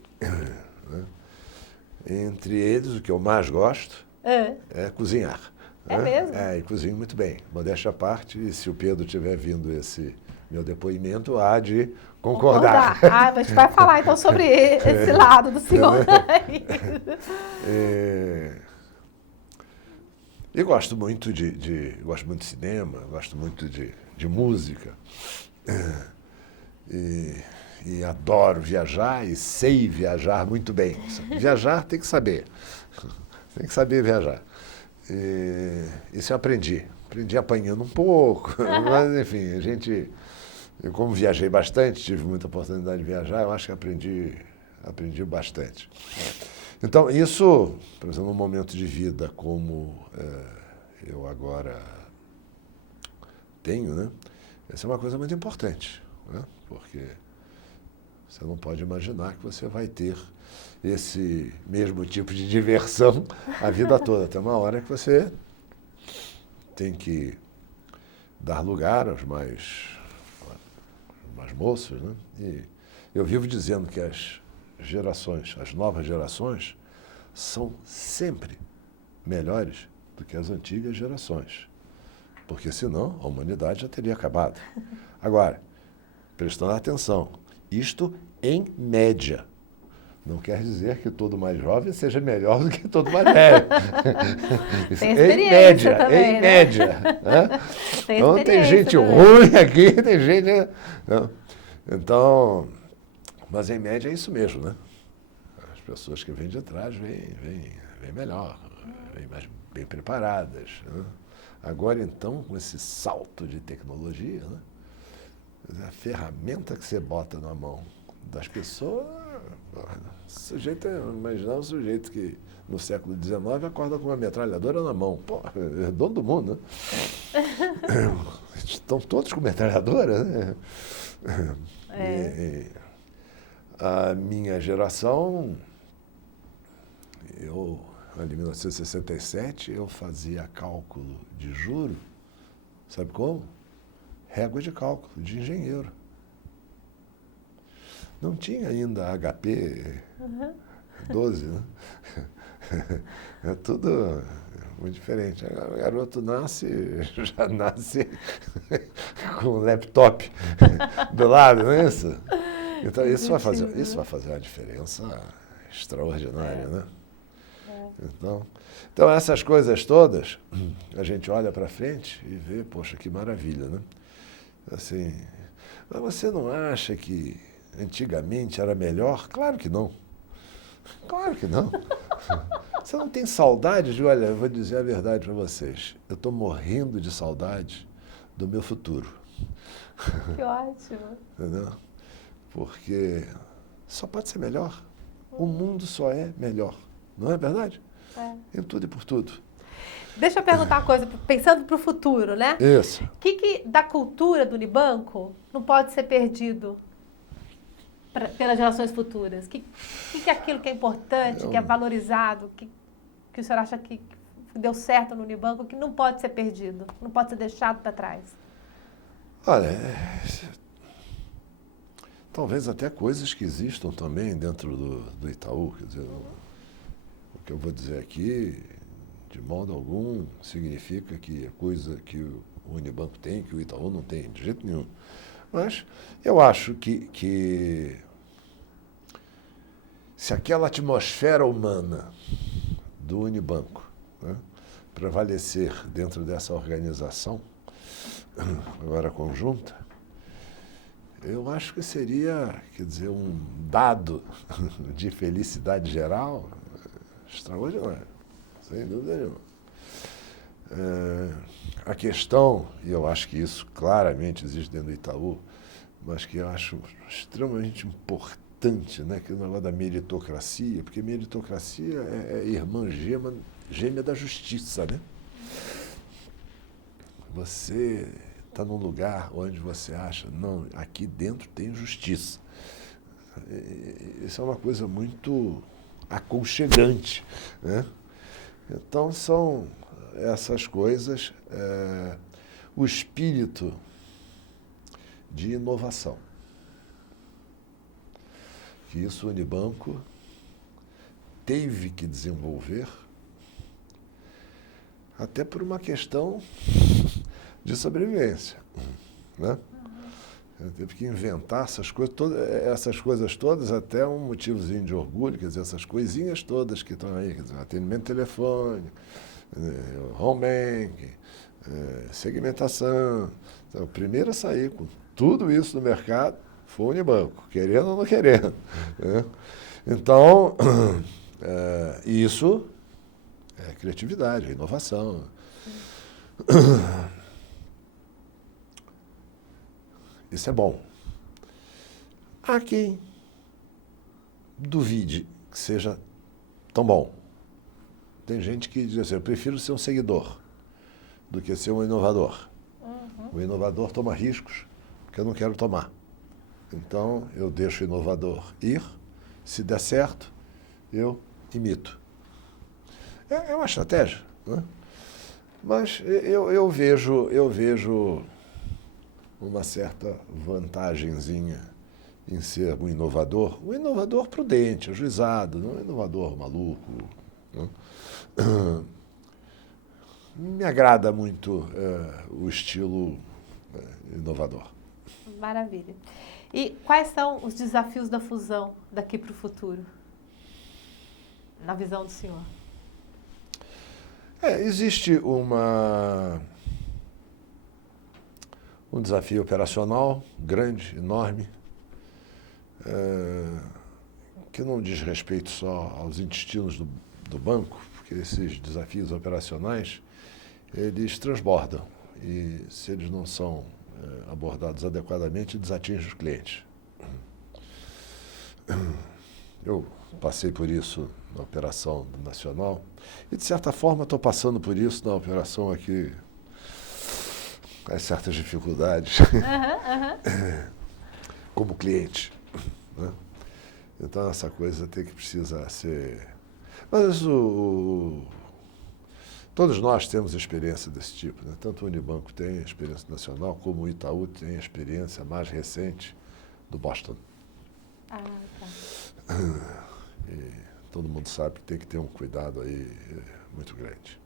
Entre eles, o que eu mais gosto é cozinhar. É mesmo? E cozinho muito bem. Modéstia à parte, e se o Pedro estiver vindo esse meu depoimento, há de concordar. Mas a gente vai falar então sobre esse lado do senhor. E gosto muito gosto muito de cinema, gosto muito de música. E adoro viajar e sei viajar muito bem. Viajar tem que saber. Tem que saber viajar. Isso eu aprendi. Aprendi apanhando um pouco. Mas, enfim, eu como viajei bastante, tive muita oportunidade de viajar, eu acho que aprendi bastante. Então, isso, por exemplo, num momento de vida como eu agora tenho, né? Essa é uma coisa muito importante, né? Porque você não pode imaginar que você vai ter esse mesmo tipo de diversão a vida toda. Tem uma hora que você tem que dar lugar aos mais moços, né? E eu vivo dizendo que as novas gerações, são sempre melhores do que as antigas gerações. Porque senão a humanidade já teria acabado. Agora, prestando atenção, isto em média. Não quer dizer que todo mais jovem seja melhor do que todo mais velho. Tem experiência em média, também, em média. Né? Então tem gente ruim aqui, tem gente... Não. Então, mas em média é isso mesmo, né? As pessoas que vêm de trás vêm melhor, vêm mais bem preparadas. Né? Agora, então, com esse salto de tecnologia, né? A ferramenta que você bota na mão das pessoas, imaginar um sujeito que no século XIX acorda com uma metralhadora na mão. Pô, é dono do mundo, né? Estão todos com metralhadora, né? A minha geração, ali em 1967, eu fazia cálculo de juro, sabe como? Régua de cálculo, de engenheiro. Não tinha ainda HP 12, né? É tudo muito diferente. O garoto já nasce com um laptop do lado, não é isso? Então, isso vai fazer uma diferença extraordinária, né? Então, essas coisas todas, a gente olha para frente e vê, poxa, que maravilha, né? Assim, mas você não acha que antigamente era melhor? Claro que não. Claro que não. Você não tem saudade de... Olha, eu vou dizer a verdade para vocês. Eu estou morrendo de saudade do meu futuro. Que ótimo. Entendeu? Porque só pode ser melhor. O mundo só é melhor. Não é verdade? Em tudo e por tudo. Deixa eu perguntar uma coisa, pensando para o futuro, né? Isso. O que da cultura do Unibanco não pode ser perdido pelas gerações futuras? O que é aquilo que é importante, que é valorizado, que o senhor acha que deu certo no Unibanco que não pode ser perdido, não pode ser deixado para trás? Olha, talvez até coisas que existam também dentro do Itaú. Quer dizer, o que eu vou dizer aqui, de modo algum, significa que é coisa que o Unibanco tem, que o Itaú não tem, de jeito nenhum. Mas eu acho que se aquela atmosfera humana do Unibanco, né, prevalecer dentro dessa organização, agora conjunta, eu acho que seria, quer dizer, um dado de felicidade geral extraordinário, sem dúvida nenhuma. A questão, e eu acho que isso claramente existe dentro do Itaú, mas que eu acho extremamente importante, né, que é o negócio da meritocracia, porque meritocracia é irmã gêmea da justiça, né? Você está num lugar onde você acha, não, aqui dentro tem justiça. Isso é uma coisa muito aconchegante, né? Então, são essas coisas, o espírito de inovação, que isso o Unibanco teve que desenvolver, até por uma questão de sobrevivência, né? Teve que inventar essas coisas todas, até um motivozinho de orgulho, quer dizer, essas coisinhas todas que estão aí, quer dizer, atendimento telefônico, home banking, segmentação. Então, o primeiro a sair com tudo isso no mercado foi o Unibanco, querendo ou não querendo, né? Então, isso é criatividade, é inovação. Isso é bom. Há quem duvide que seja tão bom. Tem gente que diz assim, eu prefiro ser um seguidor do que ser um inovador. O inovador toma riscos que eu não quero tomar. Então, eu deixo o inovador ir. Se der certo, eu imito. É uma estratégia, né? Mas eu vejo uma certa vantagenzinha em ser um inovador prudente, ajuizado, não um inovador maluco, né? Me agrada muito o estilo inovador. Maravilha. E quais são os desafios da fusão daqui para o futuro, na visão do senhor? Existe um desafio operacional grande, enorme, que não diz respeito só aos intestinos do banco, porque esses desafios operacionais, eles transbordam e, se eles não são abordados adequadamente, desatingem os clientes. Eu passei por isso na operação nacional e, de certa forma, estou passando por isso na operação aqui, com certas dificuldades, como cliente, né? Então, essa coisa precisa ser... Mas todos nós temos experiência desse tipo, né? Tanto o Unibanco tem experiência nacional, como o Itaú tem a experiência mais recente do Boston. Ah, tá. E todo mundo sabe que tem que ter um cuidado aí muito grande.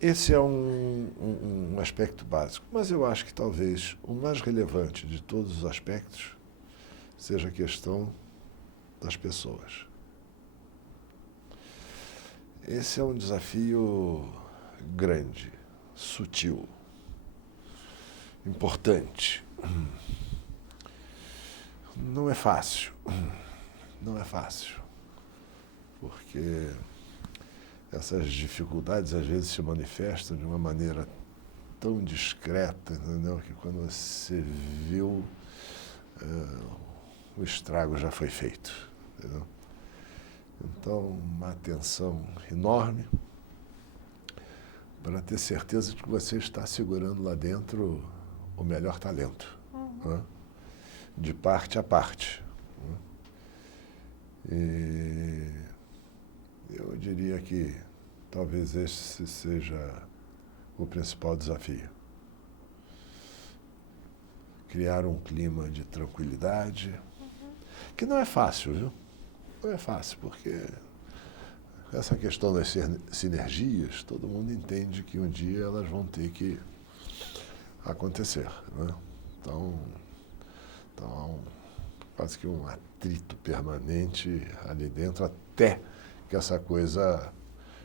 Esse é um aspecto básico, mas eu acho que talvez o mais relevante de todos os aspectos seja a questão das pessoas. Esse é um desafio grande, sutil, importante. Não é fácil, porque essas dificuldades às vezes se manifestam de uma maneira tão discreta, entendeu? Que quando você viu, o estrago já foi feito, entendeu? Então, uma atenção enorme para ter certeza de que você está segurando lá dentro o melhor talento, né? De parte a parte, né? eu diria que talvez esse seja o principal desafio. Criar um clima de tranquilidade, que não é fácil, viu? Não é fácil, porque essa questão das sinergias, todo mundo entende que um dia elas vão ter que acontecer, né? Então há quase que um atrito permanente ali dentro até que essa coisa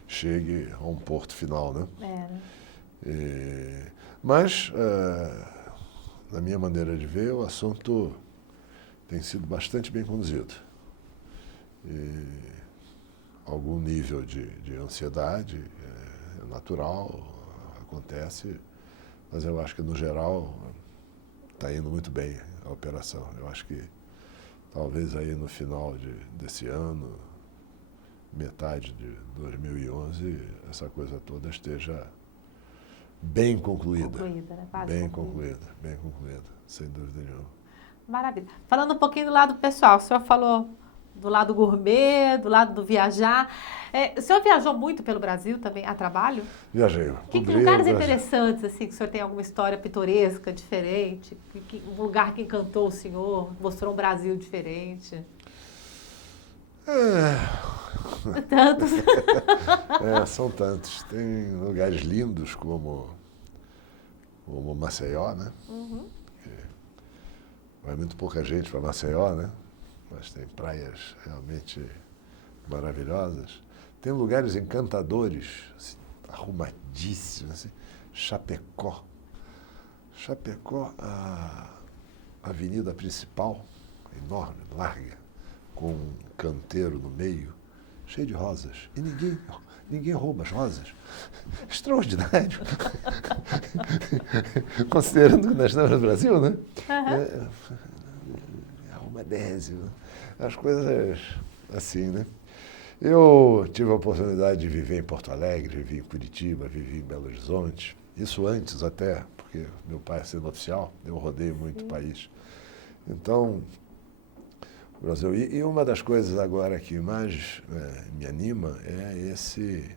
chegue a um porto final, né? Mas, na minha maneira de ver, o assunto tem sido bastante bem conduzido. Algum nível de ansiedade é natural, acontece, mas eu acho que, no geral, está indo muito bem a operação. Eu acho que talvez aí no final desse ano, metade de 2011, essa coisa toda esteja bem concluída. Né? Bem concluída, sem dúvida nenhuma. Maravilha. Falando um pouquinho do lado pessoal, o senhor falou do lado gourmet, do lado do viajar. O senhor viajou muito pelo Brasil também, a trabalho? Viajei. Que lugares interessantes, assim, que o senhor tem alguma história pitoresca, diferente? Um lugar que encantou o senhor, mostrou um Brasil diferente? Tantos. São tantos. Tem lugares lindos como Maceió, né? Uhum. Vai muito pouca gente para Maceió, né? Mas tem praias realmente maravilhosas. Tem lugares encantadores, assim, arrumadíssimos, assim. Chapecó. Chapecó, a avenida principal, enorme, larga, com um canteiro no meio, cheio de rosas. E ninguém rouba as rosas. Extraordinário. Considerando que nós estamos no Brasil, né? Uhum. Arrumadésimo. As coisas assim, né? Eu tive a oportunidade de viver em Porto Alegre, vivi em Curitiba, vivi em Belo Horizonte. Isso antes até, porque meu pai sendo oficial, eu rodei muito o país. Então, o Brasil. E uma das coisas agora que mais me anima é esse,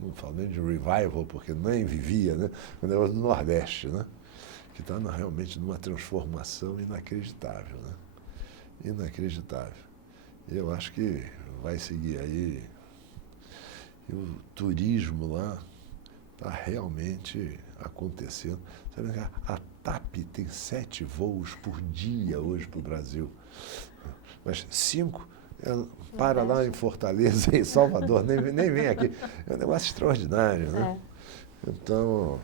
não falo nem de revival, porque nem vivia, né? O negócio do Nordeste, né? Que está realmente numa transformação inacreditável, né? Inacreditável. E eu acho que vai seguir aí. E o turismo lá está realmente acontecendo. Sabe que a TAP tem 7 voos por dia hoje para o Brasil. Mas 5 ela para lá em Fortaleza, em Salvador, nem vem aqui. É um negócio extraordinário, né? Então,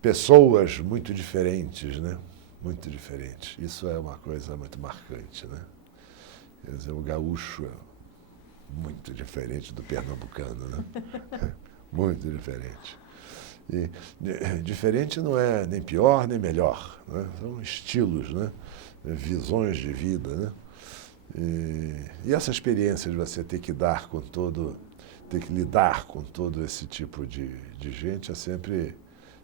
pessoas muito diferentes, né? Muito diferentes. Isso é uma coisa muito marcante, né? Quer dizer, o gaúcho é muito diferente do pernambucano, né? Muito diferente. E diferente não é nem pior nem melhor, né? São estilos, né? Visões de vida, né? E essa experiência de você ter que lidar com todo esse tipo de gente é sempre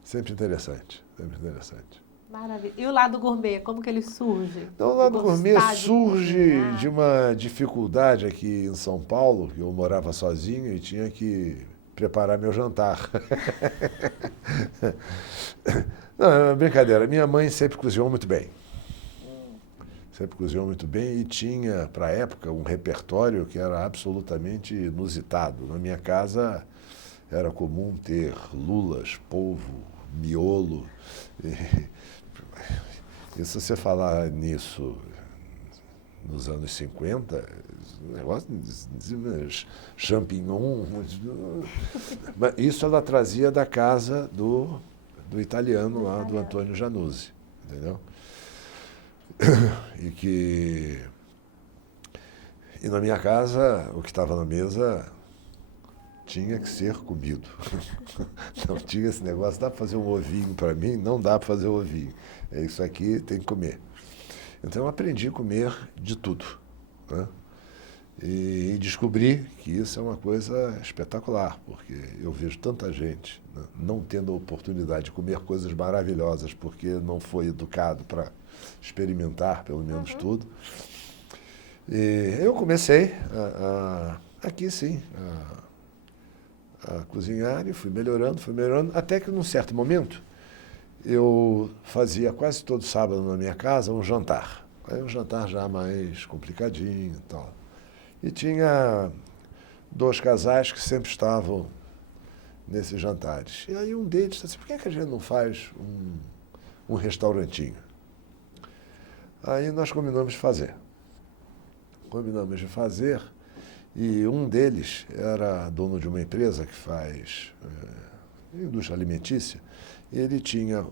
interessante, sempre interessante. Maravilha. E o lado gourmet, como que ele surge? Então, o lado gourmet surge de uma dificuldade aqui em São Paulo, que eu morava sozinho e tinha que preparar meu jantar. Não, é uma brincadeira. Minha mãe sempre cozinhou muito bem. Sempre cozinhou muito bem e tinha, para a época, um repertório que era absolutamente inusitado. Na minha casa era comum ter lulas, polvo, miolo. E se você falar nisso nos anos 50, negócio de champignon, mas isso ela trazia da casa do italiano lá, do Antônio Januzzi, entendeu? E na minha casa, o que estava na mesa tinha que ser comido. Não tinha esse negócio, dá para fazer um ovinho para mim? Não dá para fazer um ovinho. É isso aqui, tem que comer. Então eu aprendi a comer de tudo, né? E descobri que isso é uma coisa espetacular, porque eu vejo tanta gente, né, não tendo a oportunidade de comer coisas maravilhosas porque não foi educado para experimentar pelo menos tudo. E eu comecei aqui sim, a cozinhar e fui melhorando, até que num certo momento eu fazia quase todo sábado na minha casa um jantar. Aí um jantar já mais complicadinho e tal. E tinha 2 casais que sempre estavam nesses jantares. E aí um deles disse assim, por que a gente não faz um restaurantinho? Aí nós combinamos de fazer. E um deles era dono de uma empresa que faz indústria alimentícia. E ele tinha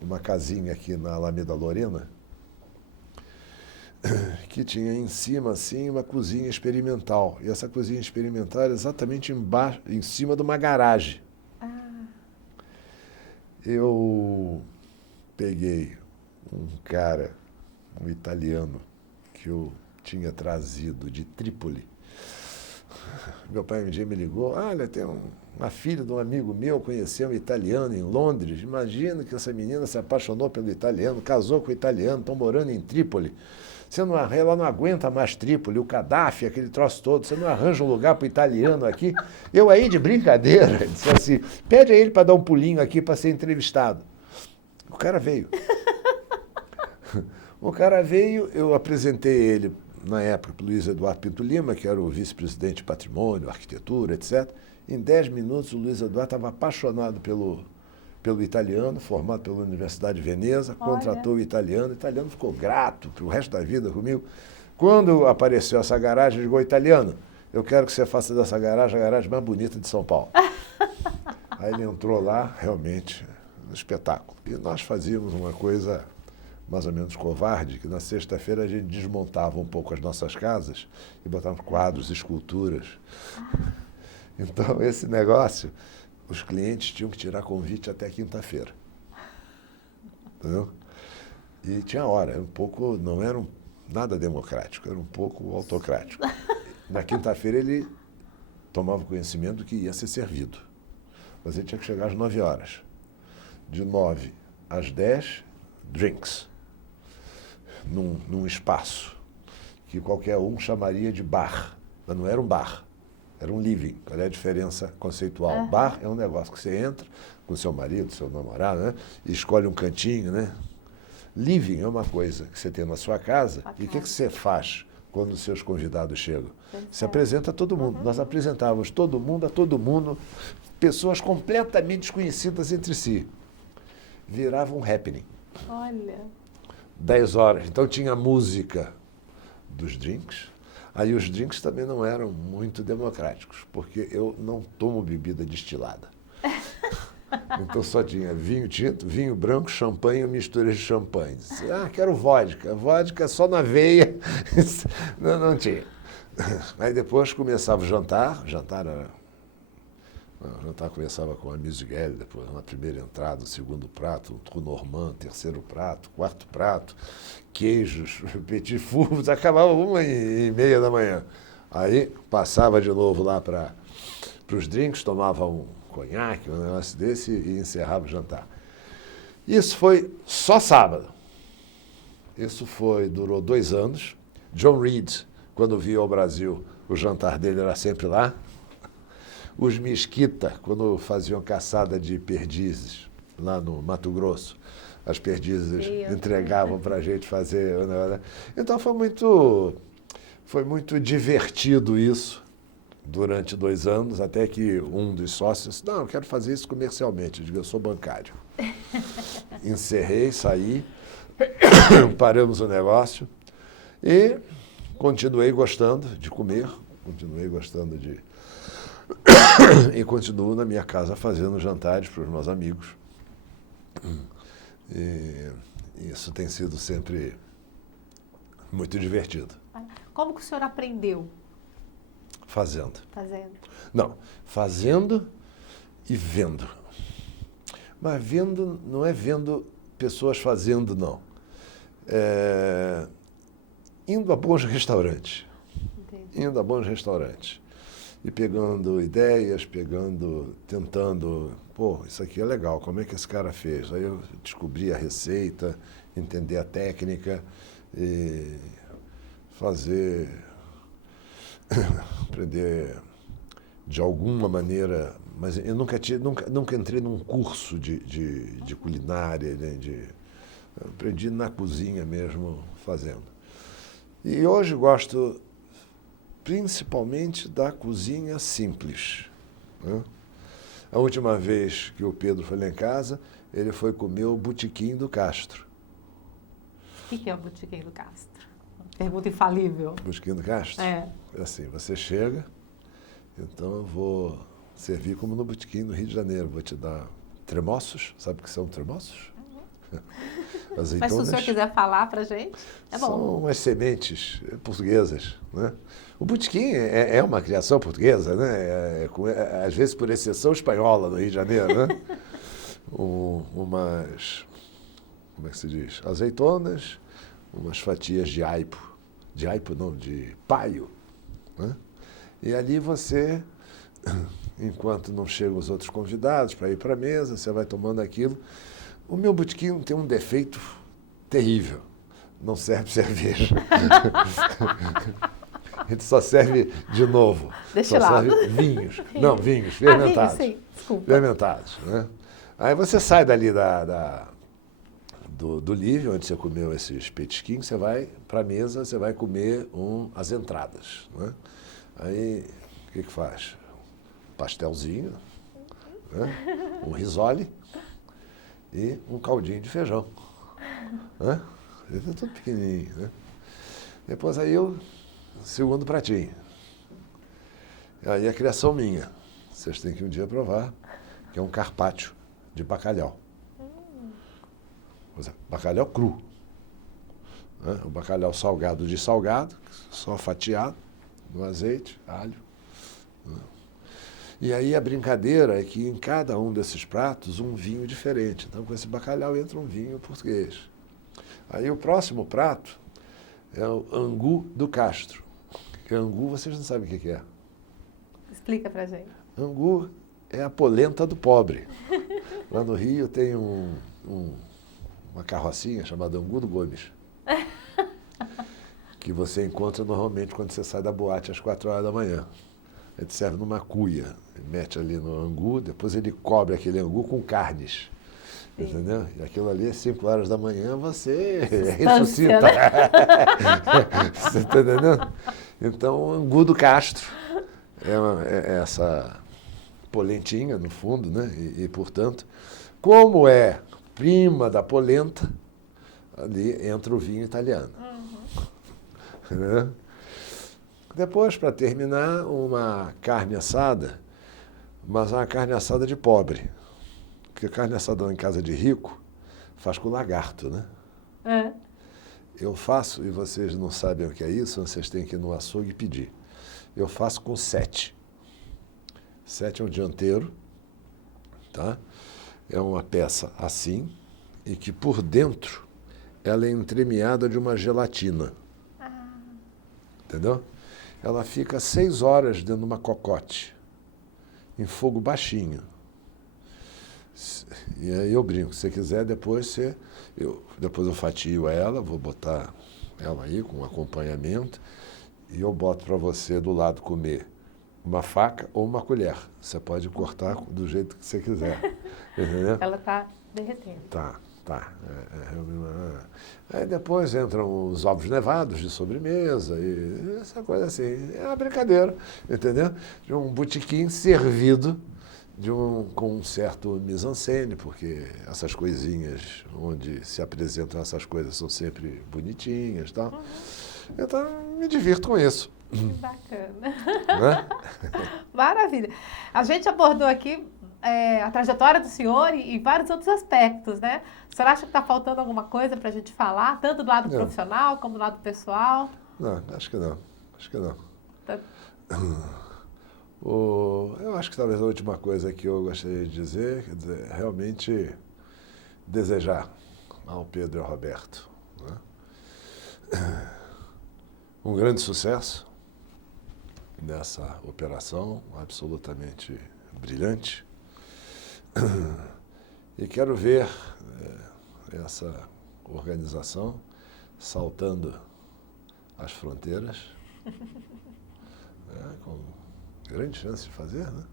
uma casinha aqui na Alameda Lorena, que tinha em cima, assim, uma cozinha experimental. E essa cozinha experimental era exatamente embaixo, em cima de uma garagem. Eu peguei um cara, um italiano, que eu tinha trazido de Trípoli. Meu pai um dia me ligou, olha, tem uma filha de um amigo meu, conheceu um italiano em Londres. Imagina que essa menina se apaixonou pelo italiano, casou com o italiano, estão morando em Trípoli. Ela não aguenta mais Trípoli, o Gaddafi, aquele troço todo, você não arranja um lugar para o italiano aqui? Eu aí de brincadeira, disse assim, pede a ele para dar um pulinho aqui para ser entrevistado. O cara veio. Eu apresentei ele, na época, para o Luiz Eduardo Pinto Lima, que era o vice-presidente de patrimônio, arquitetura, etc. Em 10 minutos, o Luiz Eduardo estava apaixonado pelo italiano, formado pela Universidade de Veneza, contratou o italiano ficou grato para o resto da vida comigo. Quando apareceu essa garagem, ele ligou, italiano, eu quero que você faça dessa garagem a garagem mais bonita de São Paulo. Aí ele entrou lá, realmente, um espetáculo. E nós fazíamos uma coisa mais ou menos covarde, que na sexta-feira a gente desmontava um pouco as nossas casas e botava quadros, esculturas. Então, esse negócio, os clientes tinham que tirar convite até quinta-feira. Entendeu? E tinha hora, era um pouco, não era nada democrático, era um pouco autocrático. Na quinta-feira ele tomava conhecimento do que ia ser servido. Mas ele tinha que chegar às 9 horas. De 9 às 10, drinks. Num espaço que qualquer um chamaria de bar. Mas não era um bar, era um living. Qual é a diferença conceitual? Uhum. Bar é um negócio que você entra com seu marido, seu namorado, né? E escolhe um cantinho, né? Living é uma coisa que você tem na sua casa. E o que você faz quando os seus convidados chegam? Você apresenta a todo mundo. Nós apresentávamos todo mundo a todo mundo, pessoas completamente desconhecidas entre si. Virava um happening. Olha. 10 horas. Então tinha música dos drinks. Aí os drinks também não eram muito democráticos, porque eu não tomo bebida destilada. Então só tinha vinho tinto, vinho branco, champanhe e misturas de champanhe. Quero vodka. Vodka só na veia. Não tinha. Aí depois começava o jantar. O jantar começava com a Musical, depois na primeira entrada, o segundo prato, um trou normand, terceiro prato, quarto prato, queijos, petit fours, acabava 1h30 da manhã. Aí passava de novo lá para os drinks, tomava um conhaque, um negócio desse e encerrava o jantar. Isso foi só sábado. Durou 2 anos. John Reed, quando veio ao Brasil, o jantar dele era sempre lá. Os Mesquita, quando faziam caçada de perdizes, lá no Mato Grosso, as perdizes entregavam para a gente fazer. Então foi muito divertido isso durante 2 anos, até que um dos sócios disse, não, eu quero fazer isso comercialmente. Eu digo, eu sou bancário. Encerrei, saí, paramos o negócio e continuei gostando de comer, continuei gostando de... E continuo na minha casa fazendo jantares para os meus amigos. E isso tem sido sempre muito divertido. Como que o senhor aprendeu? Fazendo. Fazendo. Não, fazendo e vendo. Mas vendo não é vendo pessoas fazendo, não. Indo a bons restaurantes. Entendi. Indo a bons restaurantes. E pegando ideias, tentando, isso aqui é legal, como é que esse cara fez? Aí eu descobri a receita, entender a técnica, e fazer, aprender de alguma maneira, mas eu nunca entrei num curso de culinária, né, aprendi na cozinha mesmo fazendo. E hoje gosto principalmente da cozinha simples, né? A última vez que o Pedro foi lá em casa, ele foi comer o Botequim do Castro. O que é o Botequim do Castro? Pergunta infalível. Botequim do Castro? É Assim, você chega, então eu vou servir como no Botequim no Rio de Janeiro. Vou te dar tremoços, sabe o que são tremoços? Azeitonas. Mas se o senhor quiser falar para a gente, é bom. São umas sementes portuguesas, né? O botequim é uma criação portuguesa, né? Às vezes, por exceção, espanhola no Rio de Janeiro, né? Umas, como é que se diz? Azeitonas, umas fatias de aipo. De aipo não, de paio, né? E ali você, enquanto não chegam os outros convidados para ir para a mesa, você vai tomando aquilo. O meu botequim tem um defeito terrível. Não serve cerveja. A gente só serve de novo. Deste lado. Serve vinhos. Não, vinhos, fermentados. Vinho, sim, desculpa. Fermentados, né? Aí você sai dali do livro, onde você comeu esses petisquinhos, você vai para a mesa, você vai comer as entradas, né? Aí, o que faz? Pastelzinho, né? Um risole e um caldinho de feijão, né? É tudo pequenininho, né? Depois aí o segundo pratinho. Aí a criação minha. Vocês têm que um dia provar, que é um carpaccio de bacalhau. Bacalhau cru. Né? O bacalhau salgado de salgado, só fatiado, no azeite, alho. Né? E aí a brincadeira é que em cada um desses pratos um vinho diferente. Então com esse bacalhau entra um vinho português. Aí o próximo prato é o angu do Castro. Que angu, vocês não sabem o que é. Explica pra gente. Angu é a polenta do pobre. Lá no Rio tem uma carrocinha chamada Angu do Gomes. Que você encontra normalmente quando você sai da boate às 4 horas da manhã. Ele serve numa cuia, mete ali no angu, depois ele cobre aquele angu com carnes. Sim. Entendeu? E aquilo ali, às 5 horas da manhã, você ressuscita. Né? Você está entendendo? Então, o angu do Castro é essa polentinha, no fundo, né? E, portanto, como é prima da polenta, ali entra o vinho italiano. Uhum. Né? Depois, para terminar, uma carne assada, mas uma carne assada de pobre. Porque carne assada em casa de rico faz com lagarto, né? É. Eu faço, e vocês não sabem o que é isso, vocês têm que ir no açougue pedir. Eu faço com 7. 7 é um dianteiro, tá? É uma peça assim, e que por dentro ela é entremeada de uma gelatina. Entendeu? Ela fica 6 horas dentro de uma cocote, em fogo baixinho. E aí eu brinco, se você quiser, depois eu fatio ela, vou botar ela aí com acompanhamento, e eu boto para você do lado comer uma faca ou uma colher. Você pode cortar do jeito que você quiser. Entendeu? Ela está derretendo. Tá. Aí depois entram os ovos nevados de sobremesa, e essa coisa assim. É uma brincadeira, entendeu? De um botequim servido com um certo mise-en-scène, porque essas coisinhas onde se apresentam essas coisas são sempre bonitinhas e tal. Uhum. Então, me divirto com isso. Que bacana. Maravilha. A gente abordou aqui a trajetória do senhor e vários outros aspectos, né? O senhor acha que está faltando alguma coisa para a gente falar, tanto do lado profissional como do lado pessoal? Não, acho que não. Tá. Eu acho que talvez a última coisa que eu gostaria de dizer, quer dizer, realmente desejar ao Pedro e ao Roberto, né, um grande sucesso nessa operação absolutamente brilhante. E quero ver essa organização saltando as fronteiras, com grande chance de fazer, né?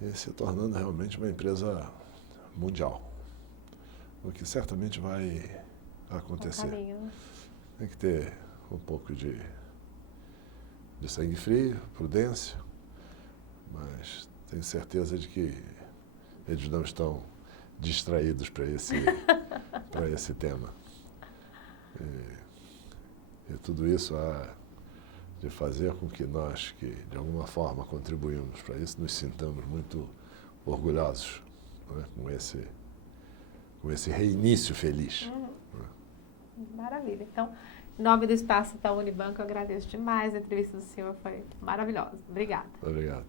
E se tornando realmente uma empresa mundial, o que certamente vai acontecer. Tem que ter um pouco de sangue frio, prudência, mas tenho certeza de que eles não estão distraídos para esse tema. E tudo isso há de fazer com que nós, que de alguma forma contribuímos para isso, nos sintamos muito orgulhosos, né, com esse reinício feliz. Maravilha. Então, em nome do Espaço da Unibanco, eu agradeço demais. A entrevista do senhor foi maravilhosa. Obrigada. Obrigado.